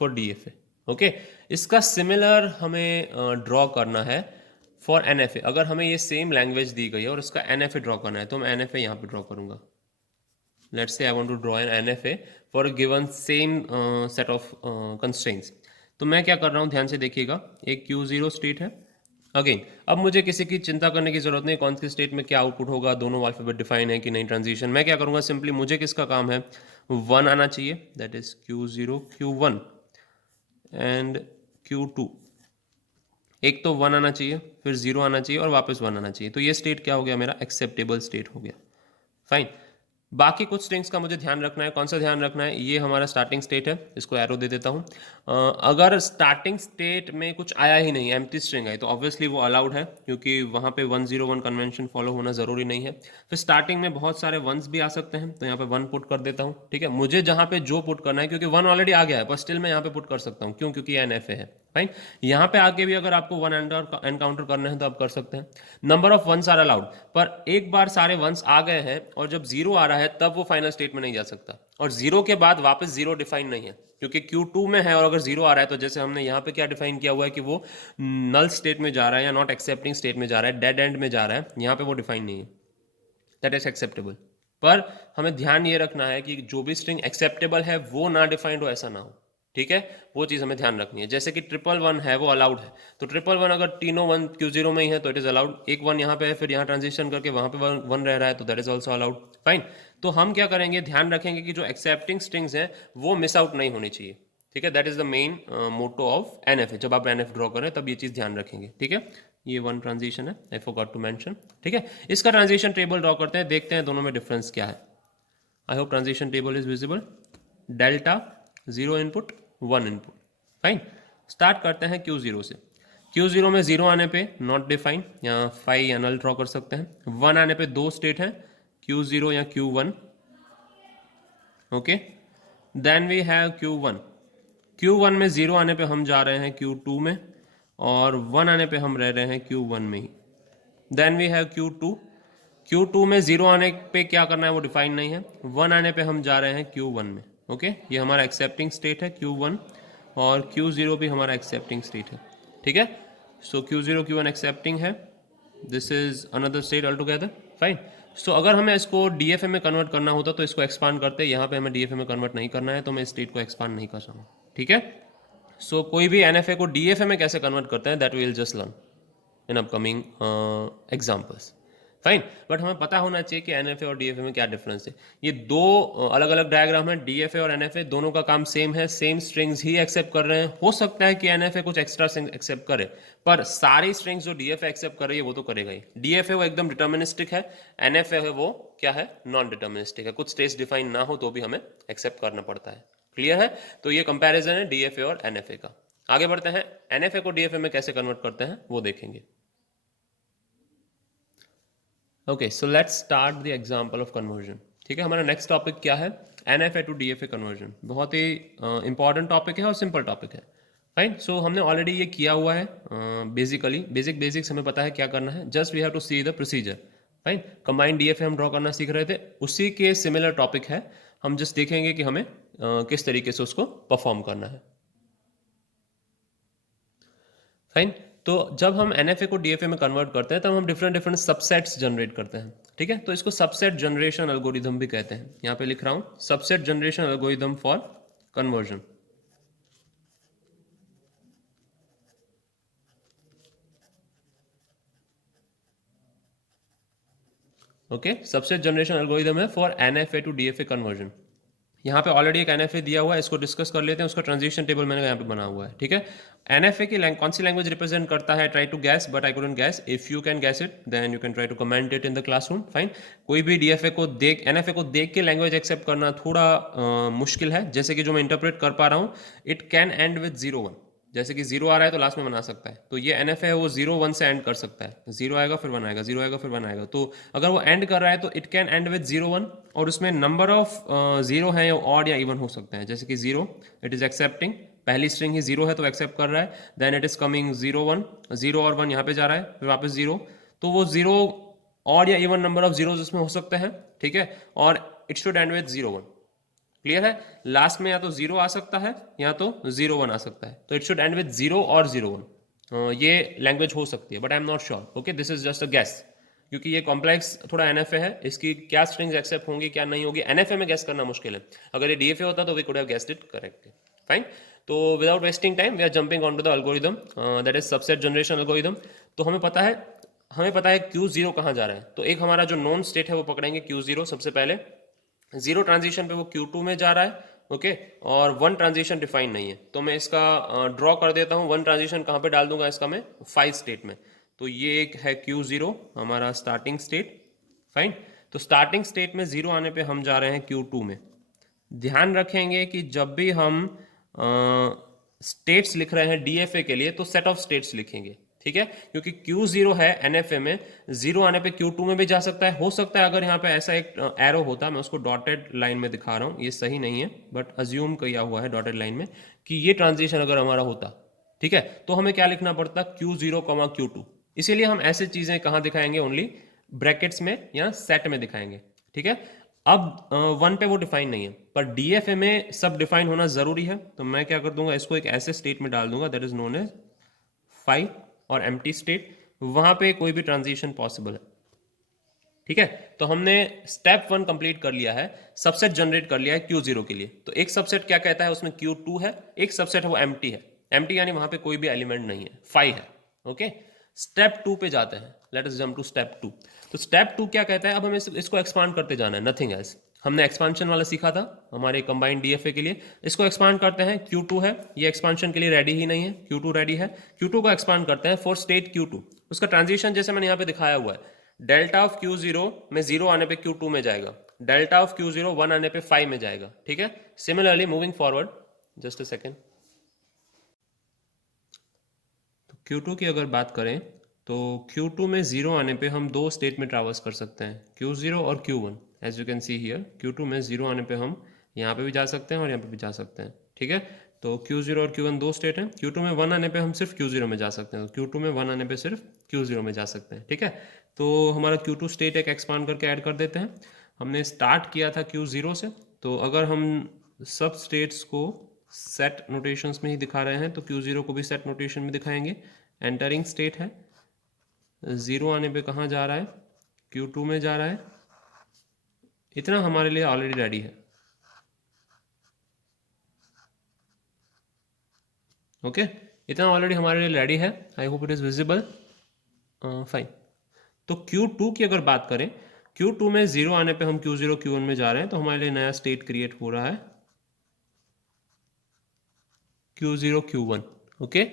for DFA। Okay, इसका सिमिलर हमें ड्रॉ करना है फॉर NFA। अगर हमें ये सेम लैंग्वेज दी गई है और इसका NFA ड्रॉ करना है, तो मैं NFA यहाँ पे ड्रॉ करूँगा। Let's say I want to draw an NFA for a given same set of constraints। तो मैं क्या कर रहा हूँ, ध्यान से देखिएगा। एक Q0 स्टेट है। अगेन अब मुझे किसी की चिंता करने की जरूरत नहीं, कौन सी स्टेट में क्या आउटपुट होगा, दोनों अल्फाबेट डिफाइन है कि नहीं, ट्रांजिशन। मैं क्या करूँगा, सिंपली मुझे किसका काम है, 1 आना चाहिए, that is Q0 Q1 and Q2। एक तो 1 आना चाहिए, फिर 0 आना चाहिए, और वापस 1 आना चाहिए। तो ये स्टेट क्या हो गया, मेरा एक्सेप्टेबल स्टेट हो गया। फाइन। बाकी कुछ स्ट्रिंग्स का मुझे ध्यान रखना है। कौन सा ध्यान रखना है, ये हमारा स्टार्टिंग स्टेट है, इसको एरो दे देता हूँ। अगर स्टार्टिंग स्टेट में कुछ आया ही नहीं, एम्प्टी स्ट्रिंग आई, तो ऑब्वियसली वो अलाउड है, क्योंकि वहाँ पे 101 कन्वेंशन फॉलो होना ज़रूरी नहीं है। फिर स्टार्टिंग में बहुत सारे वंस भी आ सकते हैं, तो यहाँ पे 1 पुट कर देता हूँ। ठीक है, मुझे जहाँ पे जो पुट करना है, क्योंकि 1 ऑलरेडी आ गया है, पर स्टिल मैं यहाँ पे पुट कर सकता हूँ। क्यों? क्योंकि NFA है। फाइन, यहाँ पे आके भी अगर आपको 1 एनकाउंटर करना है तो आप कर सकते हैं। Number of ones are allowed, पर एक बार सारे वंस आ गए हैं और जब 0 आ रहा है तब वो फाइनल स्टेट में नहीं जा सकता, और 0 के बाद वापस 0 डिफाइन नहीं है, क्योंकि Q2 में है, और अगर 0 आ रहा है तो जैसे हमने यहाँ पे क्या डिफाइन किया हुआ है कि वो नल स्टेट में जा रहा है या नॉट एक्सेप्टिंग स्टेट में जा रहा है, डेड एंड में जा रहा है, यहाँ पे वो डिफाइन नहीं है, दैट इज एक्सेप्टेबल। पर हमें ध्यान ये रखना है कि जो भी स्ट्रिंग एक्सेप्टेबल है वो ना डिफाइंड हो, ऐसा ना हो। ठीक है, वो चीज़ हमें ध्यान रखनी है। जैसे कि 111 है, वो अलाउड है, तो 111 अगर तीनों 1 Q0 में ही है तो इट इज़ अलाउड। एक 1 यहाँ पे है, फिर यहाँ ट्रांजिशन करके वहाँ पे 1 रह रहा है, तो that is also allowed. Fine, तो हम क्या करेंगे, ध्यान रखेंगे कि जो एक्सेप्टिंग स्ट्रिंग्स हैं वो मिस आउट नहीं होनी चाहिए। ठीक है, that is the main motto of NFA। जब आप NF ड्रॉ करें तब ये चीज़ ध्यान रखेंगे। ठीक है, ये 1 ट्रांजिशन है, आई फॉरगॉट टू मेंशन। ठीक है, इसका ट्रांजिशन टेबल ड्रॉ करते हैं, देखते हैं दोनों में डिफरेंस क्या है। I hope transition table is visible. Delta 0 input 1 input. Fine, start करते हैं Q0 से। Q0 में 0 आने पे नॉट डिफाइन, यहाँ फाई या नल ड्रॉ कर सकते हैं। 1 आने पे दो स्टेट हैं, Q0 या Q1। Okay, then we have Q1 में 0 आने पे हम जा रहे हैं Q2 में, और 1 आने पे हम रह रहे हैं Q1 में ही। देन वी हैव Q2 में 0 आने पे क्या करना है वो डिफाइन नहीं है, 1 आने पे हम जा रहे हैं Q1 में। ओके, ये हमारा एक्सेप्टिंग स्टेट है Q1, और Q0 भी हमारा एक्सेप्टिंग स्टेट है। ठीक है, सो Q0 Q1 एक्सेप्टिंग है, this is another state all together. Fine, so अगर हमें इसको DFA में कन्वर्ट करना होता तो इसको एक्सपांड करते, यहाँ पे हमें DFA में कन्वर्ट नहीं करना है, तो मैं इस स्टेट को एक्सपांड नहीं कर सकूँ। ठीक है, सो कोई भी NFA को DFA में कैसे कन्वर्ट करते हैं, that we will just learn in upcoming examples. Fine, but हमें पता होना चाहिए कि NFA और DFA में क्या डिफरेंस है। ये दो अलग अलग डायग्राम है, DFA और NFA दोनों का काम सेम है, सेम स्ट्रिंग्स ही एक्सेप्ट कर रहे हैं। हो सकता है कि NFA कुछ एक्स्ट्रा स्ट्रिंग एक्सेप्ट करे, पर सारी स्ट्रिंग्स जो DFA एक्सेप्ट कर रही है वो तो करेगा ही। DFA वो एकदम डिटर्मिनिस्टिक है, NFA है वो क्या है, नॉन डिटर्मिनिस्टिक है। कुछ स्टेट्स डिफाइन ना हो तो भी हमें एक्सेप्ट करना पड़ता है। क्लियर है? तो ये कंपैरिजन है DFA और NFA का। आगे बढ़ते हैं, NFA को DFA में कैसे कन्वर्ट करते हैं वो देखेंगे। Okay, so let's start the example of conversion. ठीक है, हमारा नेक्स्ट टॉपिक क्या है, NFA टू DFA कन्वर्जन। बहुत ही इंपॉर्टेंट टॉपिक है और सिंपल टॉपिक है। फाइन, सो हमने ऑलरेडी ये किया हुआ है। बेसिकली बेसिक्स हमें पता है क्या करना है, just we have to see the procedure. Fine, combined DFA हम ड्रॉ करना सीख रहे थे, उसी के सिमिलर टॉपिक है। हम जस्ट देखेंगे कि हमें किस तरीके से उसको परफॉर्म करना है। फाइन, तो जब हम NFA को DFA में कन्वर्ट करते हैं तब हम डिफरेंट डिफरेंट सबसेट्स जनरेट करते हैं। ठीक है, तो इसको सबसेट जनरेशन एल्गोरिदम भी कहते हैं। यहाँ पे लिख रहा हूँ subset generation algorithm for conversion. Okay, subset generation algorithm है for NFA to DFA conversion. यहाँ पे ऑलरेडी एक NFA दिया हुआ है, इसको डिस्कस कर लेते हैं। उसका ट्रांजिशन टेबल मैंने यहाँ पे बना हुआ है। ठीक है, NFA की कौन सी लैंग्वेज रिप्रेजेंट करता है, try to guess but I couldn't guess. If you can guess it then you can try to comment it in the classroom. Fine, कोई भी DFA को देख NFA को देख के लैंग्वेज एक्सेप्ट करना थोड़ा मुश्किल है। जैसे कि जो मैं इंटरप्रेट कर पा रहा हूँ, इट कैन एंड विद 0 1। जैसे कि 0 आ रहा है तो लास्ट में बना सकता है, तो ये NFA है वो 0 1 से एंड कर सकता है। 0 आएगा फिर 1 आएगा, 0 आएगा फिर 1 आएगा। तो अगर वो एंड कर रहा है तो इट कैन एंड विद 0 1, और उसमें नंबर ऑफ 0 है या ऑड या इवन हो सकते हैं। जैसे कि 0 इट इज एक्सेप्टिंग, पहली स्ट्रिंग ही 0 है तो एक्सेप्ट कर रहा है। देन इट इज कमिंग 0 1, 0 और 1 यहाँ पे जा रहा है, फिर वापस 0। तो वो 0 ऑड या इवन नंबर ऑफ जीरोज उसमें हो सकते हैं। ठीक है, और it should and with 0 1। Clear है, लास्ट में या तो 0 आ सकता है या तो 0 1 आ सकता है। तो इट शुड एंड विद 0 और 0 1। ये लैंग्वेज हो सकती है but I am not sure. Okay, this is just a gas, क्योंकि ये कॉम्प्लेक्स थोड़ा NFA है। इसकी क्या स्ट्रिंग्स एक्सेप्ट होंगी क्या नहीं होगी NFA में गैस करना मुश्किल है। अगर ये DFA होता तो we could have guessed it correctly. Fine, तो without wasting time we are jumping on to the algorithm, that is subset generation algorithm. तो हमें पता है Q0 कहाँ जा रहा है। तो एक हमारा जो नॉन स्टेट है वो पकड़ेंगे Q0 सबसे पहले। 0 ट्रांजिशन पे वो Q2 में जा रहा है। ओके, और 1 ट्रांजिशन डिफाइन नहीं है, तो मैं इसका ड्रॉ कर देता हूँ। 1 ट्रांजिशन कहाँ पे डाल दूंगा इसका मैं, 5 स्टेट में। तो ये एक है Q0 हमारा स्टार्टिंग स्टेट। फाइन, तो स्टार्टिंग स्टेट में 0 आने पे हम जा रहे हैं Q2 में। ध्यान रखेंगे कि जब भी हम स्टेट्स लिख रहे हैं DFA के लिए तो सेट ऑफ स्टेट्स लिखेंगे। ठीक है, क्योंकि Q0 है NFA में, 0 आने पे Q2 में भी जा सकता है। हो सकता है अगर यहाँ पे ऐसा एक एरो होता, मैं उसको डॉटेड लाइन में दिखा रहा हूँ, ये सही नहीं है बट अज्यूम किया हुआ है डॉटेड लाइन में कि ये ट्रांजिशन अगर हमारा होता, ठीक है, तो हमें क्या लिखना पड़ता, Q0 Q2। इसीलिए हम ऐसी चीजें कहाँ दिखाएंगे, ओनली ब्रैकेट्स में या सेट में दिखाएंगे। ठीक है, अब 1 पे वो डिफाइन नहीं है, पर DFA में सब डिफाइन होना जरूरी है। तो मैं क्या कर दूंगा, इसको एक ऐसे स्टेट में डाल दूंगा दैट इज नोन एज 5 और एम्प्टी स्टेट। वहां पे कोई भी ट्रांजिशन पॉसिबल है। ठीक है, तो हमने स्टेप 1 कंप्लीट कर लिया है, सबसेट जनरेट कर लिया है Q0 के लिए। तो एक सबसेट क्या कहता है, उसमें Q2 है, एक सबसेट है वो एम्प्टी है। एम्प्टी यानी वहां पे कोई भी एलिमेंट नहीं है, 5 है। ओके, स्टेप 2 पे जाते हैं, let us jump to step 2। तो स्टेप 2 क्या कहता है, अब हमें इसको एक्सपांड करते जाना है, नथिंग एल्स। हमने एक्सपांशन वाला सीखा था हमारे कंबाइंड DFA के लिए। इसको एक्सपांड करते हैं, Q2 है, ये एक्सपांशन के लिए रेडी ही नहीं है, Q2 रेडी है। Q2 को एक्सपांड करते हैं फॉर स्टेट Q2। उसका ट्रांजिशन जैसे मैंने यहाँ पे दिखाया हुआ है, डेल्टा ऑफ Q0 में 0 आने पे Q2 में जाएगा, डेल्टा ऑफ Q0 1 आने पे 5 में जाएगा। ठीक है, similarly moving forward, just a second. तो Q2 की अगर बात करें तो Q2 में 0 आने पे हम दो स्टेट में ट्रैवर्स कर सकते हैं, Q0 और Q1। As you can see here, Q2 में 0 आने पे हम यहाँ पे भी जा सकते हैं और यहाँ पे भी जा सकते हैं। ठीक है, तो Q0 और Q1 दो स्टेट हैं। Q2 में 1 आने पे हम सिर्फ Q0 में जा सकते हैं, तो Q2 में 1 आने पे सिर्फ Q0 में जा सकते हैं। ठीक है, तो हमारा Q2 स्टेट एक एक्सपांड करके ऐड कर देते हैं। हमने स्टार्ट किया था Q0 से, तो अगर हम सब स्टेट्स को सेट नोटेशंस में ही दिखा रहे हैं तो Q0 को भी सेट नोटेशन में दिखाएंगे। एंटरिंग स्टेट है, 0 आने पे कहाँ जा रहा है, Q2 में जा रहा है। इतना हमारे लिए ऑलरेडी रेडी है। ओके, इतना ऑलरेडी हमारे लिए रेडी है, I hope it is visible. Fine. तो Q2 की अगर बात करें, Q2 में 0 आने पे हम Q0 Q1 में जा रहे हैं, तो हमारे लिए नया स्टेट क्रिएट हो रहा है Q0 Q1। Okay,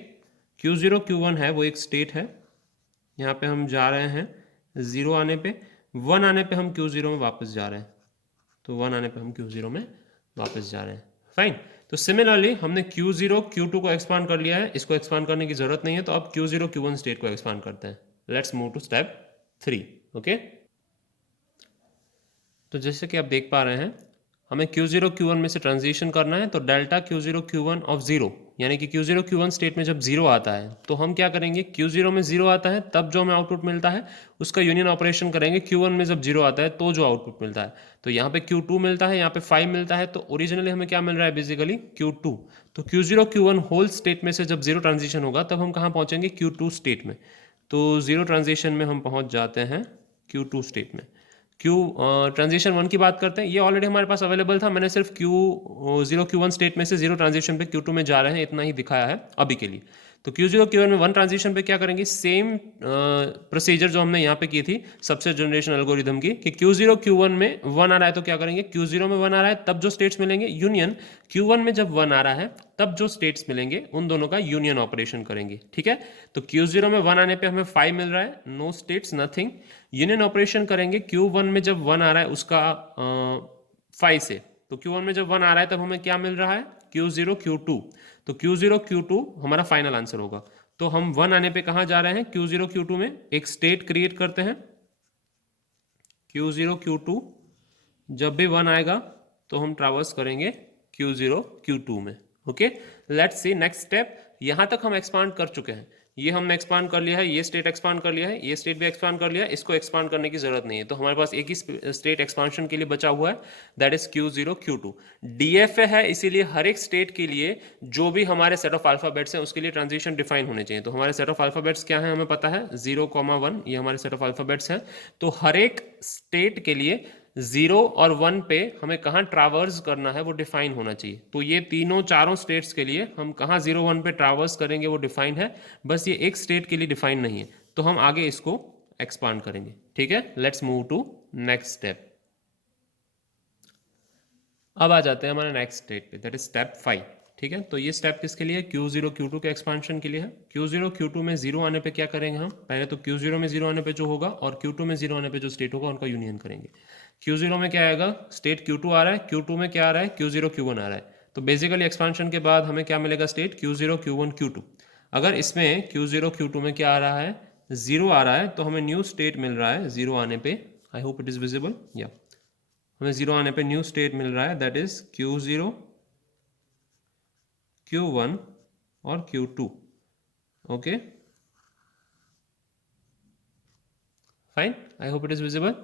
Q0 Q1 है वो एक स्टेट है, यहाँ पे हम जा रहे हैं 0 आने पे, 1 आने पे हम Q0 में वापस जा रहे हैं, तो 1 आने पे हम Q0 में वापस जा रहे हैं। फाइन। तो सिमिलरली हमने Q0 Q2 को एक्सपांड कर लिया है, इसको एक्सपांड करने की जरूरत नहीं है, तो अब Q0 Q1 स्टेट को एक्सपांड करते हैं। Let's move to step 3। Okay, तो जैसे कि आप देख पा रहे हैं, हमें Q0 Q1 में से ट्रांजिशन करना है, तो डेल्टा Q0 Q1 ऑफ 0, यानी कि Q0 Q1 स्टेट में जब 0 आता है तो हम क्या करेंगे, Q0 में 0 आता है तब जो हमें आउटपुट मिलता है उसका यूनियन ऑपरेशन करेंगे Q1 में जब 0 आता है तो जो आउटपुट मिलता है। तो यहाँ पे Q2 मिलता है, यहाँ पे 5 मिलता है, तो ओरिजिनली हमें क्या मिल रहा है बेसिकली Q2। तो Q0 Q1 होल स्टेट में से जब 0 ट्रांजिशन होगा तब हम कहाँ पहुँचेंगे, Q2 स्टेट में। तो 0 ट्रांजिशन में हम पहुँच जाते हैं Q2 स्टेट में। क्यू ट्रांजिशन 1 की बात करते हैं, ये ऑलरेडी हमारे पास अवेलेबल था, मैंने सिर्फ Q0 Q1 स्टेट में से 0 ट्रांजिशन पे Q2 में जा रहे हैं इतना ही दिखाया है अभी के लिए। तो Q0 Q1 में 1 ट्रांजिशन पे क्या करेंगे, सेम प्रोसीजर जो हमने यहाँ पे की थी सबसे जनरेशन एल्गोरिदम की, कि Q0 Q1 में 1 आ रहा है तो क्या करेंगे, Q0 में 1 आ रहा है तब जो स्टेट्स मिलेंगे यूनियन, Q1 में जब 1 आ रहा है तब जो स्टेट्स मिलेंगे उन दोनों का यूनियन ऑपरेशन करेंगे। ठीक है, तो Q0 में 1 आने पे हमें 5 मिल रहा है, no states nothing, union operation करेंगे Q1 में जब 1 आ रहा है उसका 5 से, तो Q1 में जब 1 आ रहा है तब हमें क्या मिल रहा है, Q0 Q2, तो Q0 Q2 हमारा फाइनल आंसर होगा। तो हम 1 आने पे कहाँ जा रहे हैं, Q0 Q2 में एक स्टेट क्रिएट करते हैं, Q0 Q2 जब भी 1 आएगा तो हम ट्रैवर्स करेंगे Q0 Q2 में। Okay, let's see next step. यहाँ तक हम एक्सपांड कर चुके हैं, ये हमने एक्सपांड कर लिया है, ये स्टेट एक्सपांड कर लिया है, ये स्टेट भी एक्सपांड कर लिया है, इसको एक्सपांड करने की जरूरत नहीं है, तो हमारे पास एक ही स्टेट एक्सपांशन के लिए बचा हुआ है, that is Q0 Q2। DFA है, इसीलिए हर एक स्टेट के लिए जो भी हमारे सेट ऑफ अल्फाबेट्स हैं उसके लिए ट्रांजिशन डिफाइन होने चाहिए। तो हमारे सेट ऑफ अल्फाबेट्स क्या है हमें पता है, 0,1, ये हमारे सेट ऑफ अल्फाबेट्स हैं। तो हर एक स्टेट के लिए 0 और 1 पे हमें कहाँ ट्रैवर्स करना है वो डिफाइन होना चाहिए। तो ये तीनों चारों स्टेट्स के लिए हम कहाँ 0 1 पे ट्रैवर्स करेंगे वो डिफाइन है, बस ये एक स्टेट के लिए डिफाइन नहीं है, तो हम आगे इसको एक्सपांड करेंगे। ठीक है, let's move to next step. अब आ जाते हैं हमारे नेक्स्ट स्टेट पे, दैट इज स्टेप 5। ठीक है, तो ये स्टेप किसके लिए, Q0 Q2 के एक्सपांशन के लिए है। Q0 Q2 में 0 आने पे क्या करेंगे हम, पहले तो Q0 में 0 आने पे जो होगा और Q2 में 0 आने पे जो स्टेट होगा उनका यूनियन करेंगे। Q0 में क्या आएगा, स्टेट Q2 आ रहा है, Q2 में क्या आ रहा है, Q0 Q1 आ रहा है, तो बेसिकली एक्सपांशन के बाद हमें क्या मिलेगा, स्टेट Q0 Q1 Q2। अगर इसमें Q0 Q2 में क्या आ रहा है, 0 आ रहा है, तो हमें न्यू स्टेट मिल रहा है 0 आने पे, I hope it is visible, या हमें 0 आने पे न्यू स्टेट मिल रहा है, दैट इज Q0 Q1 और Q2। Okay fine, I hope it is visible.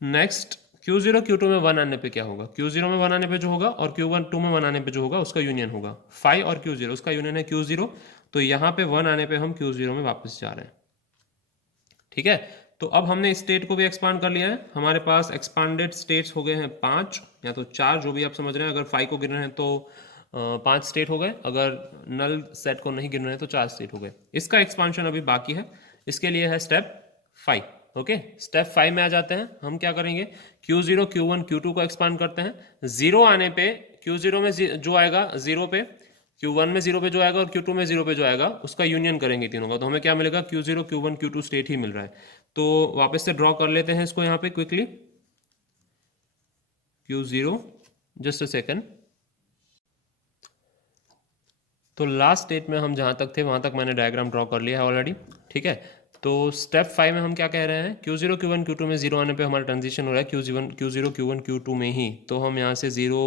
Next Q0 Q2 में 1 आने पे क्या होगा, Q0 में 1 आने पे जो होगा और Q1 2 में 1 आने पे जो होगा उसका यूनियन होगा, 5 और Q0 उसका यूनियन है Q0, तो यहाँ पे 1 आने पे हम Q0 में वापस जा रहे हैं। ठीक है, तो अब हमने स्टेट को भी एक्सपांड कर लिया है, हमारे पास एक्सपांडेड स्टेट्स हो गए हैं 5 या तो 4, जो भी आप समझ रहे हैं। अगर 5 को गिन रहे हैं तो 5 स्टेट हो गए, अगर नल सेट को नहीं गिन रहे हैं तो 4 स्टेट हो गए। इसका एक्सपांशन अभी बाकी है, इसके लिए है स्टेप 5। ओके, स्टेप 5 में आ जाते हैं, हम क्या करेंगे, Q0 Q1 Q2 को एक्सपांड करते हैं। 0 आने पे Q0 में जो आएगा 0 पे, Q1 में 0 पे जो आएगा और Q2 में 0 पे जो आएगा उसका यूनियन करेंगे तीनों का, तो हमें क्या मिलेगा, Q0 Q1 Q2 स्टेट ही मिल रहा है। तो वापस से ड्रॉ कर लेते हैं इसको यहाँ पे quickly, Q0, just a second. तो लास्ट स्टेट में हम जहाँ तक थे वहाँ तक मैंने डायग्राम ड्रॉ कर लिया है ऑलरेडी। ठीक है, तो स्टेप 5 में हम क्या कह रहे हैं, Q0 Q1 Q2 में 0 आने पे हमारा ट्रांजिशन हो रहा है Q0 Q1 Q2 में ही, तो हम यहाँ से 0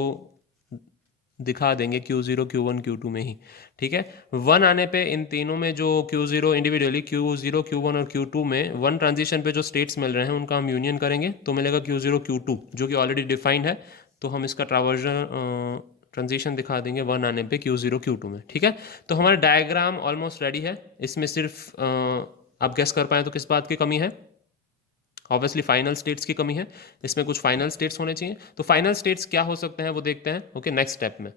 दिखा देंगे Q0 Q1 Q2 में ही। ठीक है, 1 आने पे इन तीनों में जो Q0 इंडिविजुअली Q0 Q1 और Q2 में 1 ट्रांजिशन पे जो स्टेट्स मिल रहे हैं उनका हम यूनियन करेंगे, तो मिलेगा Q0 Q2 जो कि ऑलरेडी डिफाइंड है, तो हम इसका ट्रावर्जन ट्रांजिशन दिखा देंगे 1 आने पे Q0 Q2 में। ठीक है, तो हमारा डायग्राम ऑलमोस्ट रेडी है, इसमें सिर्फ आप गेस कर पाए तो किस बात की कमी है, ऑब्वियसली फाइनल स्टेट्स की कमी है, इसमें कुछ फाइनल स्टेट्स होने चाहिए। तो फाइनल स्टेट्स क्या हो सकते हैं वो देखते हैं। ओके, नेक्स्ट स्टेप में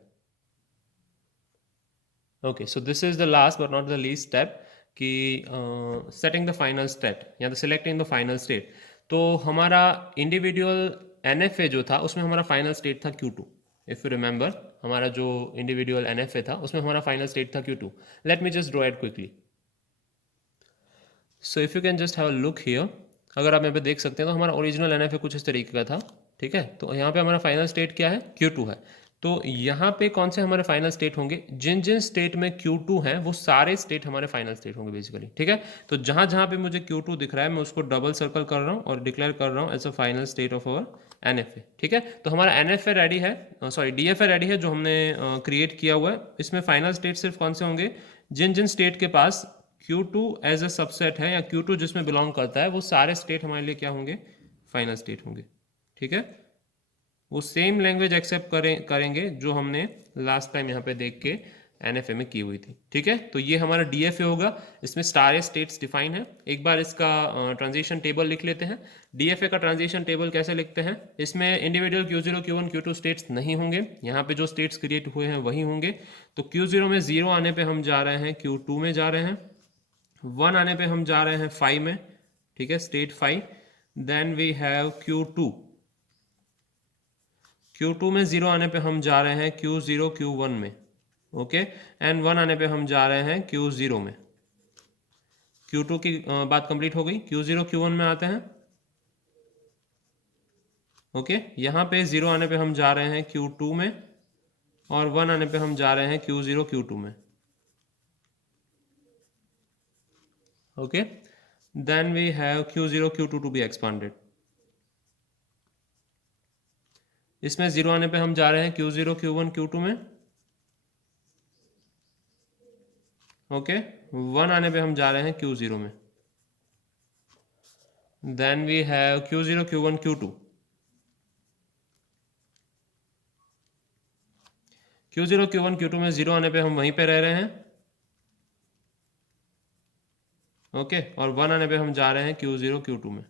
okay, so this is the last but not the least step कि सेटिंग द फाइनल स्टेट या तो सिलेक्टिंग द फाइनल स्टेट। तो हमारा इंडिविजुअल NFA जो था उसमें हमारा फाइनल स्टेट था Q2। इफ़ यू रिमेंबर, हमारा जो इंडिविजुअल NFA था उसमें हमारा फाइनल स्टेट था Q2। Let me just draw it quickly. So if you can just have a look here, अगर आप यहाँ पे देख सकते हैं तो हमारा ओरिजिनल NFA कुछ इस तरीके का था। ठीक है, तो यहाँ पे हमारा फाइनल स्टेट क्या है, Q2 है। तो यहाँ पे कौन से हमारे फाइनल स्टेट होंगे, जिन जिन स्टेट में Q2 है वो सारे स्टेट हमारे फाइनल स्टेट होंगे बेसिकली। ठीक है, तो जहाँ जहाँ पे मुझे Q2 दिख रहा है मैं उसको डबल सर्कल कर रहा हूँ और डिक्लेयर कर रहा हूँ as a final state of our NFA। ठीक है, तो हमारा NFA रेडी है, सॉरी DFA रेडी है जो हमने क्रिएट किया हुआ है। इसमें फाइनल स्टेट सिर्फ कौन से होंगे, जिन जिन स्टेट के पास Q2 एज अ सबसेट है या Q2 जिसमें बिलोंग करता है वो सारे स्टेट हमारे लिए क्या होंगे, फाइनल स्टेट होंगे। ठीक है, वो सेम लैंग्वेज एक्सेप्ट करेंगे जो हमने लास्ट टाइम यहाँ पे देख के NFA में की हुई थी। ठीक है, तो ये हमारा DFA होगा, इसमें सारे स्टेट्स डिफाइन है। एक बार इसका ट्रांजिशन टेबल लिख लेते हैं। DFA का ट्रांजिशन टेबल कैसे लिखते हैं, इसमें individual Q0 Q1 Q2 states नहीं होंगे, यहाँ पे जो स्टेट्स क्रिएट हुए हैं वही होंगे। तो Q0 में 0 आने पे हम जा रहे हैं Q2 में जा रहे हैं, 1 आने पे हम जा रहे हैं 5 में। ठीक है, state 5। Then we have Q2 में 0 आने पे हम जा रहे हैं Q0 Q1 में। ओके, एंड 1 आने पे हम जा रहे हैं Q0 में। Q2 की बात कंप्लीट हो गई, Q0 Q1 में आते हैं। ओके, यहाँ पे 0 आने पे हम जा रहे हैं Q2 में और 1 आने पे हम जा रहे हैं Q0 Q2 में। Okay, then we have Q0 Q2 to be expanded. इसमें 0 आने पे हम जा रहे हैं Q0 Q1 Q2 में। ओके, 1 आने पे हम जा रहे हैं Q0 में। Then we have Q0 Q1 Q2। Q0 Q1 Q2 में 0 आने पे हम वहीं पे रह रहे हैं। ओके, और 1 आने पे हम जा रहे हैं Q0 Q2 में।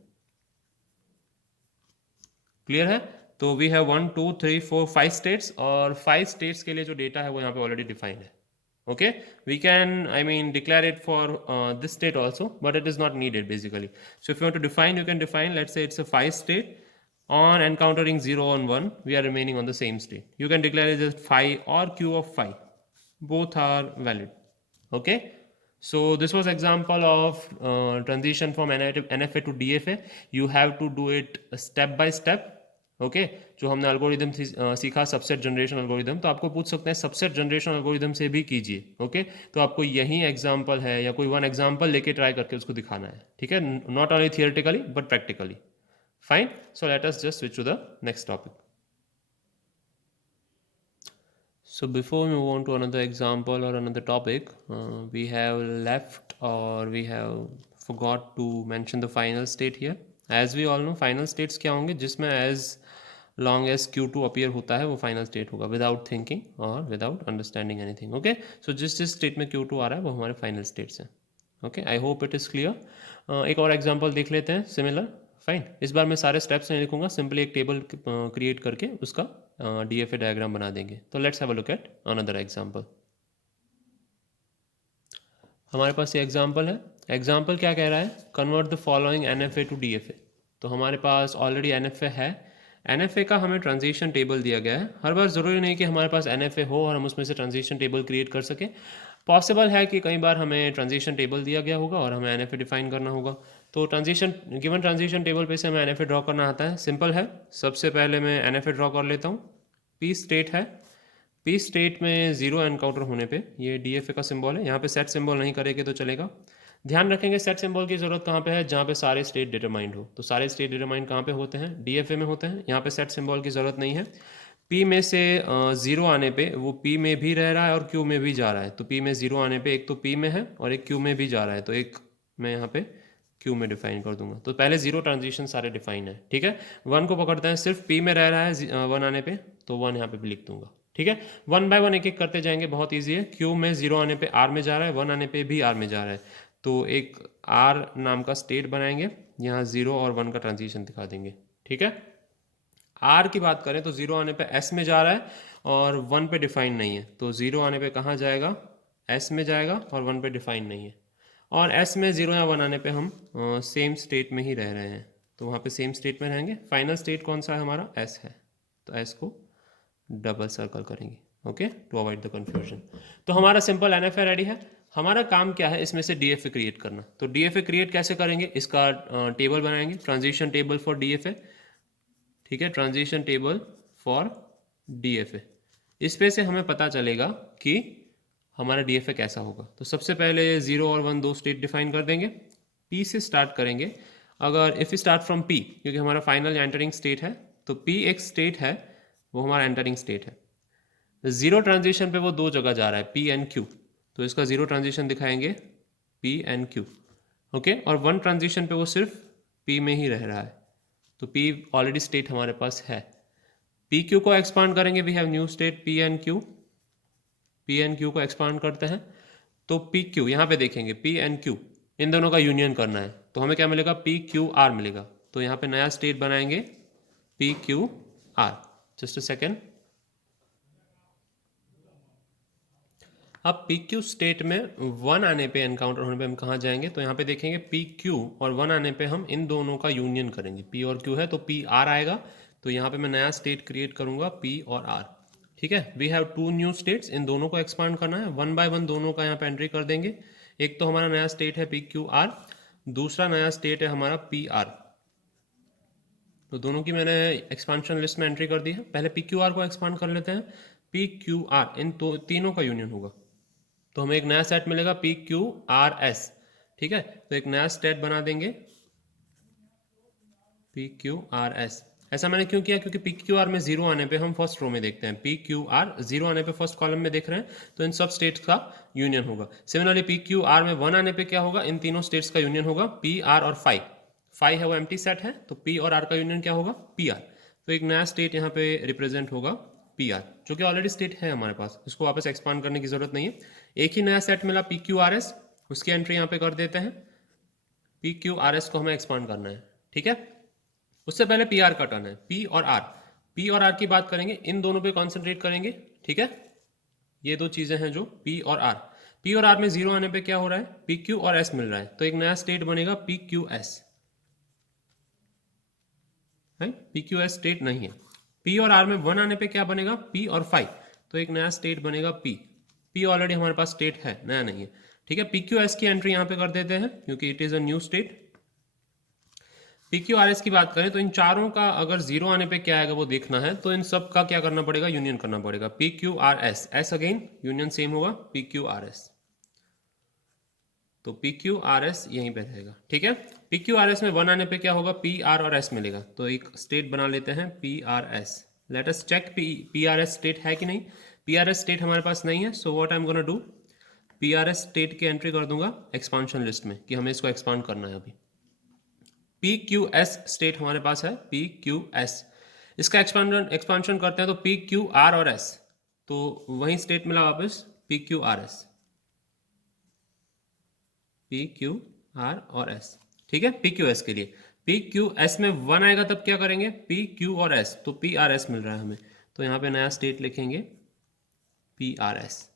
क्लियर है, तो वी हैव 1 2 3 4 5 स्टेट्स, और 5 स्टेट्स के लिए जो डेटा है वो यहाँ पे ऑलरेडी डिफाइंड है। okay, we can, I mean, declare it for this state also, but it is not needed basically. So if you want to define, you can define, let's say it's a 5 state. On encountering 0 on 1, we are remaining on the same state. You can declare it as 5 or Q of 5. Both are valid. Okay, so this was example of transition from NFA to DFA. You have to do it step by step. Okay, जो हमने algorithm सीखा subset generation algorithm, तो आपको पूछ सकते हैं subset generation algorithm से भी कीजिए। ओके, तो आपको यही एग्जांपल है या कोई वन एग्जांपल लेके ट्राई करके उसको दिखाना है। ठीक है, not only theoretically but practically. Fine, so let us just switch to the next topic. So before we move on to another example or another topic, we have left or we have forgot to mention the final state here. As we all know, final states क्या होंगे, जिसमें as long as Q2 appear होता है वो final state होगा without thinking or without understanding anything. Okay, so जिस जिस state में Q2 आ रहा है वो हमारे final states हैं। Okay, I hope it is clear. एक और example देख लेते हैं similar. फाइन, इस बार मैं सारे स्टेप्स नहीं लिखूंगा, सिंपली एक टेबल क्रिएट करके उसका DFA डायग्राम बना देंगे। तो let's have a look at another example. हमारे पास ये एग्जांपल है। एग्जांपल क्या कह रहा है, convert the following NFA to DFA। तो हमारे पास ऑलरेडी NFA है। NFA का हमें ट्रांजिशन टेबल दिया गया है। हर बार ज़रूरी नहीं कि हमारे पास NFA हो और हम उसमें से ट्रांजिशन टेबल क्रिएट कर सकें। पॉसिबल है कि कई बार हमें ट्रांजिशन टेबल दिया गया होगा और हमें NFA डिफाइन करना होगा। तो गिवन ट्रांजिशन टेबल पे से हमें NFA ड्रॉ करना आता है। सिंपल है, सबसे पहले मैं NFA ड्रॉ कर लेता हूँ। P स्टेट है, P स्टेट में 0 एनकाउंटर होने पे ये DFA का सिंबल है। यहाँ पे सेट सिंबल नहीं करेंगे तो चलेगा। ध्यान रखेंगे सेट सिंबल की ज़रूरत कहाँ पे है, जहाँ पे सारे स्टेट डिटरमाइंड हो। तो सारे स्टेट डिटरमाइंड कहाँ पे होते हैं, DFA में होते हैं। यहाँ पे सेट सिंबल की ज़रूरत नहीं है। P में से 0 आने पे वो P में भी रह रहा है और Q में भी जा रहा है। तो P में 0 आने पे एक तो P में है और एक Q में भी जा रहा है, तो एक मैं यहाँ पे Q में डिफाइन कर दूंगा। तो पहले 0 ट्रांजिशन सारे डिफाइन है। ठीक है, 1 को पकड़ते हैं, सिर्फ P में रह रहा है 1 आने पे, तो 1 यहाँ पे भी लिख दूंगा। ठीक है, 1 बाय 1 एक एक करते जाएंगे, बहुत ईजी है। Q में 0 आने पे R में जा रहा है, 1 आने पे भी R में जा रहा है, तो एक R नाम का स्टेट बनाएंगे, यहाँ 0 और 1 का ट्रांजिशन दिखा देंगे। ठीक है, R की बात करें तो 0 आने पे S में जा रहा है और 1 पे डिफाइन नहीं है, तो 0 आने पे कहाँ जाएगा, एस में जाएगा और 1 पे डिफाइन नहीं है, और एस में 0 या 1 आने पे हम सेम स्टेट में ही रह रहे हैं, तो वहाँ पे सेम स्टेट में रहेंगे। फाइनल स्टेट कौन सा है हमारा, एस है, तो एस को डबल सर्कल करेंगे, okay, to avoid the confusion. तो हमारा सिंपल एनएफए रेडी है। हमारा काम क्या है, इसमें से डीएफए क्रिएट करना। तो डीएफए क्रिएट कैसे करेंगे, इसका टेबल बनाएंगे, ट्रांजिशन टेबल फॉर डीएफए, ठीक है, ट्रांजिशन टेबल फॉर डीएफए। इस पे से हमें पता चलेगा कि हमारा डीएफए कैसा होगा। तो सबसे पहले 0 और 1 दो स्टेट डिफाइन कर देंगे, पी से स्टार्ट करेंगे। अगर इफ़ स्टार्ट फ्रॉम पी, क्योंकि हमारा फाइनल एंटरिंग स्टेट है, तो पी एक स्टेट है, वो हमारा एंटरिंग स्टेट है। जीरो ट्रांजिशन पे वो दो जगह जा रहा है, पी एंड क्यू, तो इसका जीरो ट्रांजिशन दिखाएंगे पी एंड क्यू, ओके। और 1 ट्रांजिशन पे वो सिर्फ पी में ही रह रहा है, तो पी ऑलरेडी स्टेट हमारे पास है। पी क्यू को एक्सपांड करेंगे, we have new state p and q, p and q को एक्सपांड करते हैं, तो पी क्यू यहाँ पे देखेंगे, पी एंड क्यू इन दोनों का यूनियन करना है, तो हमें क्या मिलेगा, पी क्यू आर मिलेगा। तो यहाँ पे नया स्टेट बनाएंगे P Q R. Just a second. अब पी क्यू स्टेट में 1 आने पे, एनकाउंटर होने पे हम कहाँ जाएंगे, तो यहाँ पे देखेंगे पी क्यू, और 1 आने पे हम इन दोनों का यूनियन करेंगे, पी और क्यू है तो पी आर आएगा। तो यहाँ पे मैं नया स्टेट क्रिएट करूंगा पी और आर, ठीक है। वी हैव 2 न्यू स्टेट्स, इन दोनों को एक्सपांड करना है, 1 बाय 1 दोनों का यहाँ पे एंट्री कर देंगे। एक तो हमारा नया स्टेट है पी क्यू आर, दूसरा नया स्टेट है हमारा पी आर। तो दोनों की मैंने एक्सपांशन लिस्ट में एंट्री कर दी है। पहले पी क्यू आर को एक्सपांड कर लेते हैं, पी क्यू आर इन तीनों का यूनियन होगा, तो हमें एक नया सेट मिलेगा पी क्यू आर एस, ठीक है। तो एक नया स्टेट बना देंगे पी क्यू आर एस। ऐसा मैंने क्यों किया, क्योंकि पी क्यू आर में 0 आने पे हम फर्स्ट रो में देखते हैं, पी क्यू आर 0 आने पे फर्स्ट कॉलम में देख रहे हैं, तो इन सब स्टेट्स का यूनियन होगा। सिमिलरली पी क्यू आर में 1 आने पे क्या होगा, इन तीनों स्टेट्स का यूनियन होगा, पी आर और फाइव। फाइव है वो एम्प्टी सेट है, तो पी और आर का यूनियन क्या होगा, पी आर। तो एक नया स्टेट यहाँ पे रिप्रेजेंट होगा पी आर, जो कि ऑलरेडी स्टेट है हमारे पास, इसको वापस एक्सपांड करने की जरूरत नहीं है। एक ही नया सेट मिला पी क्यू आर एस, उसकी एंट्री यहाँ पे कर देते हैं, पी क्यू आर एस को हमें एक्सपांड करना है, ठीक है। उससे पहले पी आर का टर्न है, पी और आर। पी और आर की बात करेंगे, इन दोनों पे कॉन्सेंट्रेट करेंगे, ठीक है। ये दो चीजें हैं जो पी और आर। पी और आर में 0 आने पे क्या हो रहा है, पी क्यू और एस मिल रहा है, तो एक नया स्टेट बनेगा पी क्यू एस, है पी क्यू एस स्टेट नहीं है। पी और आर में 1 आने पे क्या बनेगा, पी और फाइव, तो एक नया स्टेट बनेगा पी। पी ऑलरेडी हमारे पास स्टेट है, नया नहीं है, ठीक है। पी क्यू एस की एंट्री यहाँ पे कर देते हैं, क्योंकि it is a new state. P Q R S की बात करें तो इन चारों का अगर 0 आने पे क्या आएगा वो देखना है, तो इन सब का क्या करना पड़ेगा, यूनियन करना पड़ेगा, P Q R S, S again union same होगा पी क्यू आर एस, तो पी क्यू आर एस यहीं पे रहेगा, ठीक है। पी क्यू आर एस में 1 आने पे क्या होगा, पी आर और एस मिलेगा, तो एक स्टेट बना लेते हैं p r s. Let us check p r s state है कि नहीं। पी आर एस स्टेट हमारे पास नहीं है, so what I am gonna do, P r s state की एंट्री कर दूंगा एक्सपांशन लिस्ट में, कि हमें इसको एक्सपांड करना है अभी। पी क्यू एस स्टेट हमारे पास है, पी क्यू एस, इसका एक्सपांशन करते हैं, तो पी क्यू आर और एस, तो वही स्टेट मिला वापस P Q R S, P Q R और एस, ठीक है। पी क्यू एस के लिए पी क्यू एस में 1 आएगा तब क्या करेंगे, पी क्यू और एस, तो पी आर एस मिल रहा है हमें, तो यहाँ पे नया स्टेट लिखेंगे पी आर एस,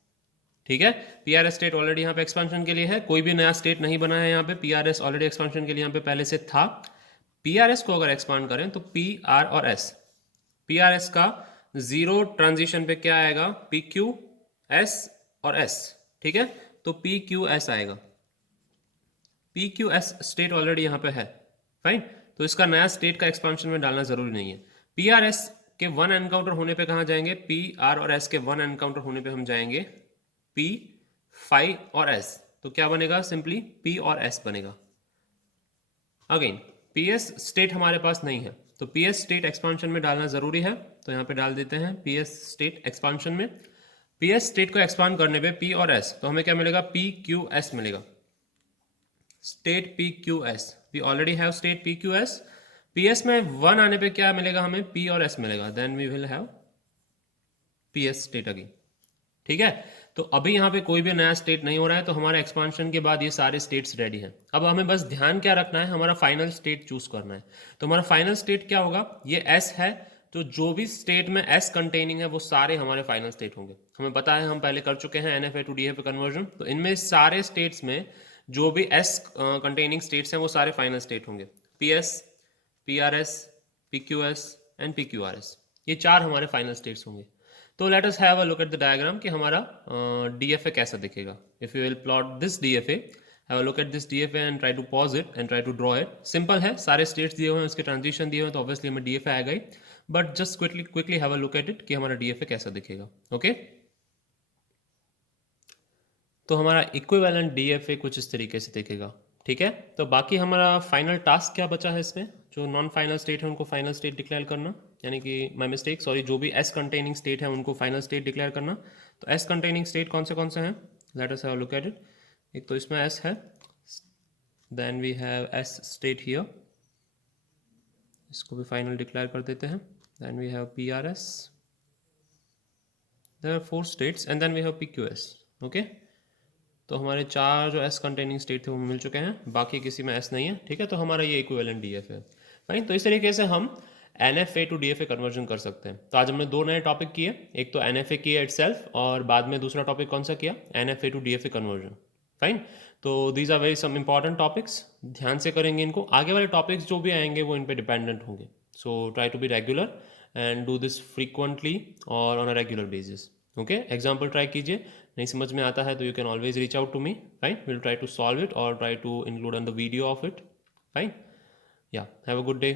ठीक है। P r s state already यहाँ पे एक्सपांशन के लिए है, कोई भी नया स्टेट नहीं बना है यहाँ पे, P r S already expansion के लिए यहाँ पे पहले से था। पी आर एस को अगर एक्सपांड करें तो पी आर और एस, पी आर एस का 0 ट्रांजिशन पे क्या आएगा, पी क्यू एस और एस, ठीक है, तो पी क्यू एस आएगा। P q S state already यहाँ पे है, फाइन, तो इसका नया स्टेट का एक्सपांशन में डालना जरूरी नहीं है। पी आर एस के 1 एनकाउंटर होने पे कहाँ जाएंगे, पी आर और एस के 1 एनकाउंटर होने पे हम जाएंगे पी फाइव और एस, तो क्या बनेगा, सिंपली पी और एस बनेगा। अगेन पी एस स्टेट हमारे पास नहीं है, तो पी एस स्टेट एक्सपांशन में डालना जरूरी है, तो यहाँ पे डाल देते हैं पी एस स्टेट एक्सपांशन में। पी एस स्टेट को एक्सपांड करने पे पी और एस, तो हमें क्या मिलेगा, पी क्यू एस मिलेगा, state p q s, we already have state p q s. P s में 1 आने पे क्या मिलेगा हमें, पी और एस मिलेगा, then we will have p s state again, ठीक है। तो अभी यहाँ पे कोई भी नया स्टेट नहीं हो रहा है, तो हमारे एक्सपांशन के बाद ये सारे स्टेट्स रेडी हैं। अब हमें बस ध्यान क्या रखना है, हमारा फाइनल स्टेट चूज करना है। तो हमारा फाइनल स्टेट क्या होगा, ये एस है, तो जो भी स्टेट में एस कंटेनिंग है वो सारे हमारे फाइनल स्टेट होंगे। हमें पता है, हम पहले कर चुके हैं NFA टू DFA कन्वर्जन। तो इनमें सारे स्टेट्स में जो भी एस कंटेनिंग स्टेट्स हैं वो सारे फाइनल स्टेट होंगे। PS, PRS, PQS and PQRS, ये चार हमारे फाइनल स्टेट्स होंगे। तो let us have a look at the diagram कि हमारा DFA कैसा दिखेगा। If you will plot this DFA, have a look at this DFA and try to pause it and try to draw it. Simple है, सारे states दिए हुए हैं, उसके ट्रांजिशन दिए हुए हैं, तो ऑब्वियसली हमें DFA आएगा ही। But just quickly have a look at it कि हमारा DFA कैसा दिखेगा। ओके, तो हमारा इक्विवेलेंट DFA कुछ इस तरीके से दिखेगा। ठीक है, तो बाकी हमारा फाइनल टास्क क्या बचा है इसमें? जो नॉन फाइनल स्टेट है उनको फाइनल स्टेट डिक्लेयर करना, यानी कि माय मिस्टेक, सॉरी, जो भी एस कंटेनिंग स्टेट है उनको फाइनल स्टेट डिक्लेयर करना। तो एस कंटेनिंग स्टेट कौन से हैं? Let us have a look at it. एक तो इसमें एस है, then we have s state here, इसको भी फाइनल डिक्लेयर कर देते हैं। Then we have PRS, there are 4 states, and then we have PQS। Okay, तो हमारे चार जो एस कंटेनिंग स्टेट थे वो मिल चुके हैं, बाकी किसी में एस नहीं है। ठीक है, तो हमारा ये इक्विवेलेंट DFA है। फाइन, तो इस तरीके से हम NFA टू DFA कन्वर्जन कर सकते हैं। तो आज हमने दो नए टॉपिक किए, एक तो NFA किया इटसेल्फ, और बाद में दूसरा टॉपिक कौन सा किया? NFA to DFA conversion. Fine, तो these are very some important topics, ध्यान से करेंगे इनको। आगे वाले टॉपिक्स जो भी आएंगे वो इन पे डिपेंडेंट होंगे। So try to be regular and do this frequently और on a regular basis. Okay, example try कीजिए, नहीं समझ में आता है तो you can always reach out to me. Fine, will try to solve it और try to include on the video of it. Fine, या हैव अ गुड डे।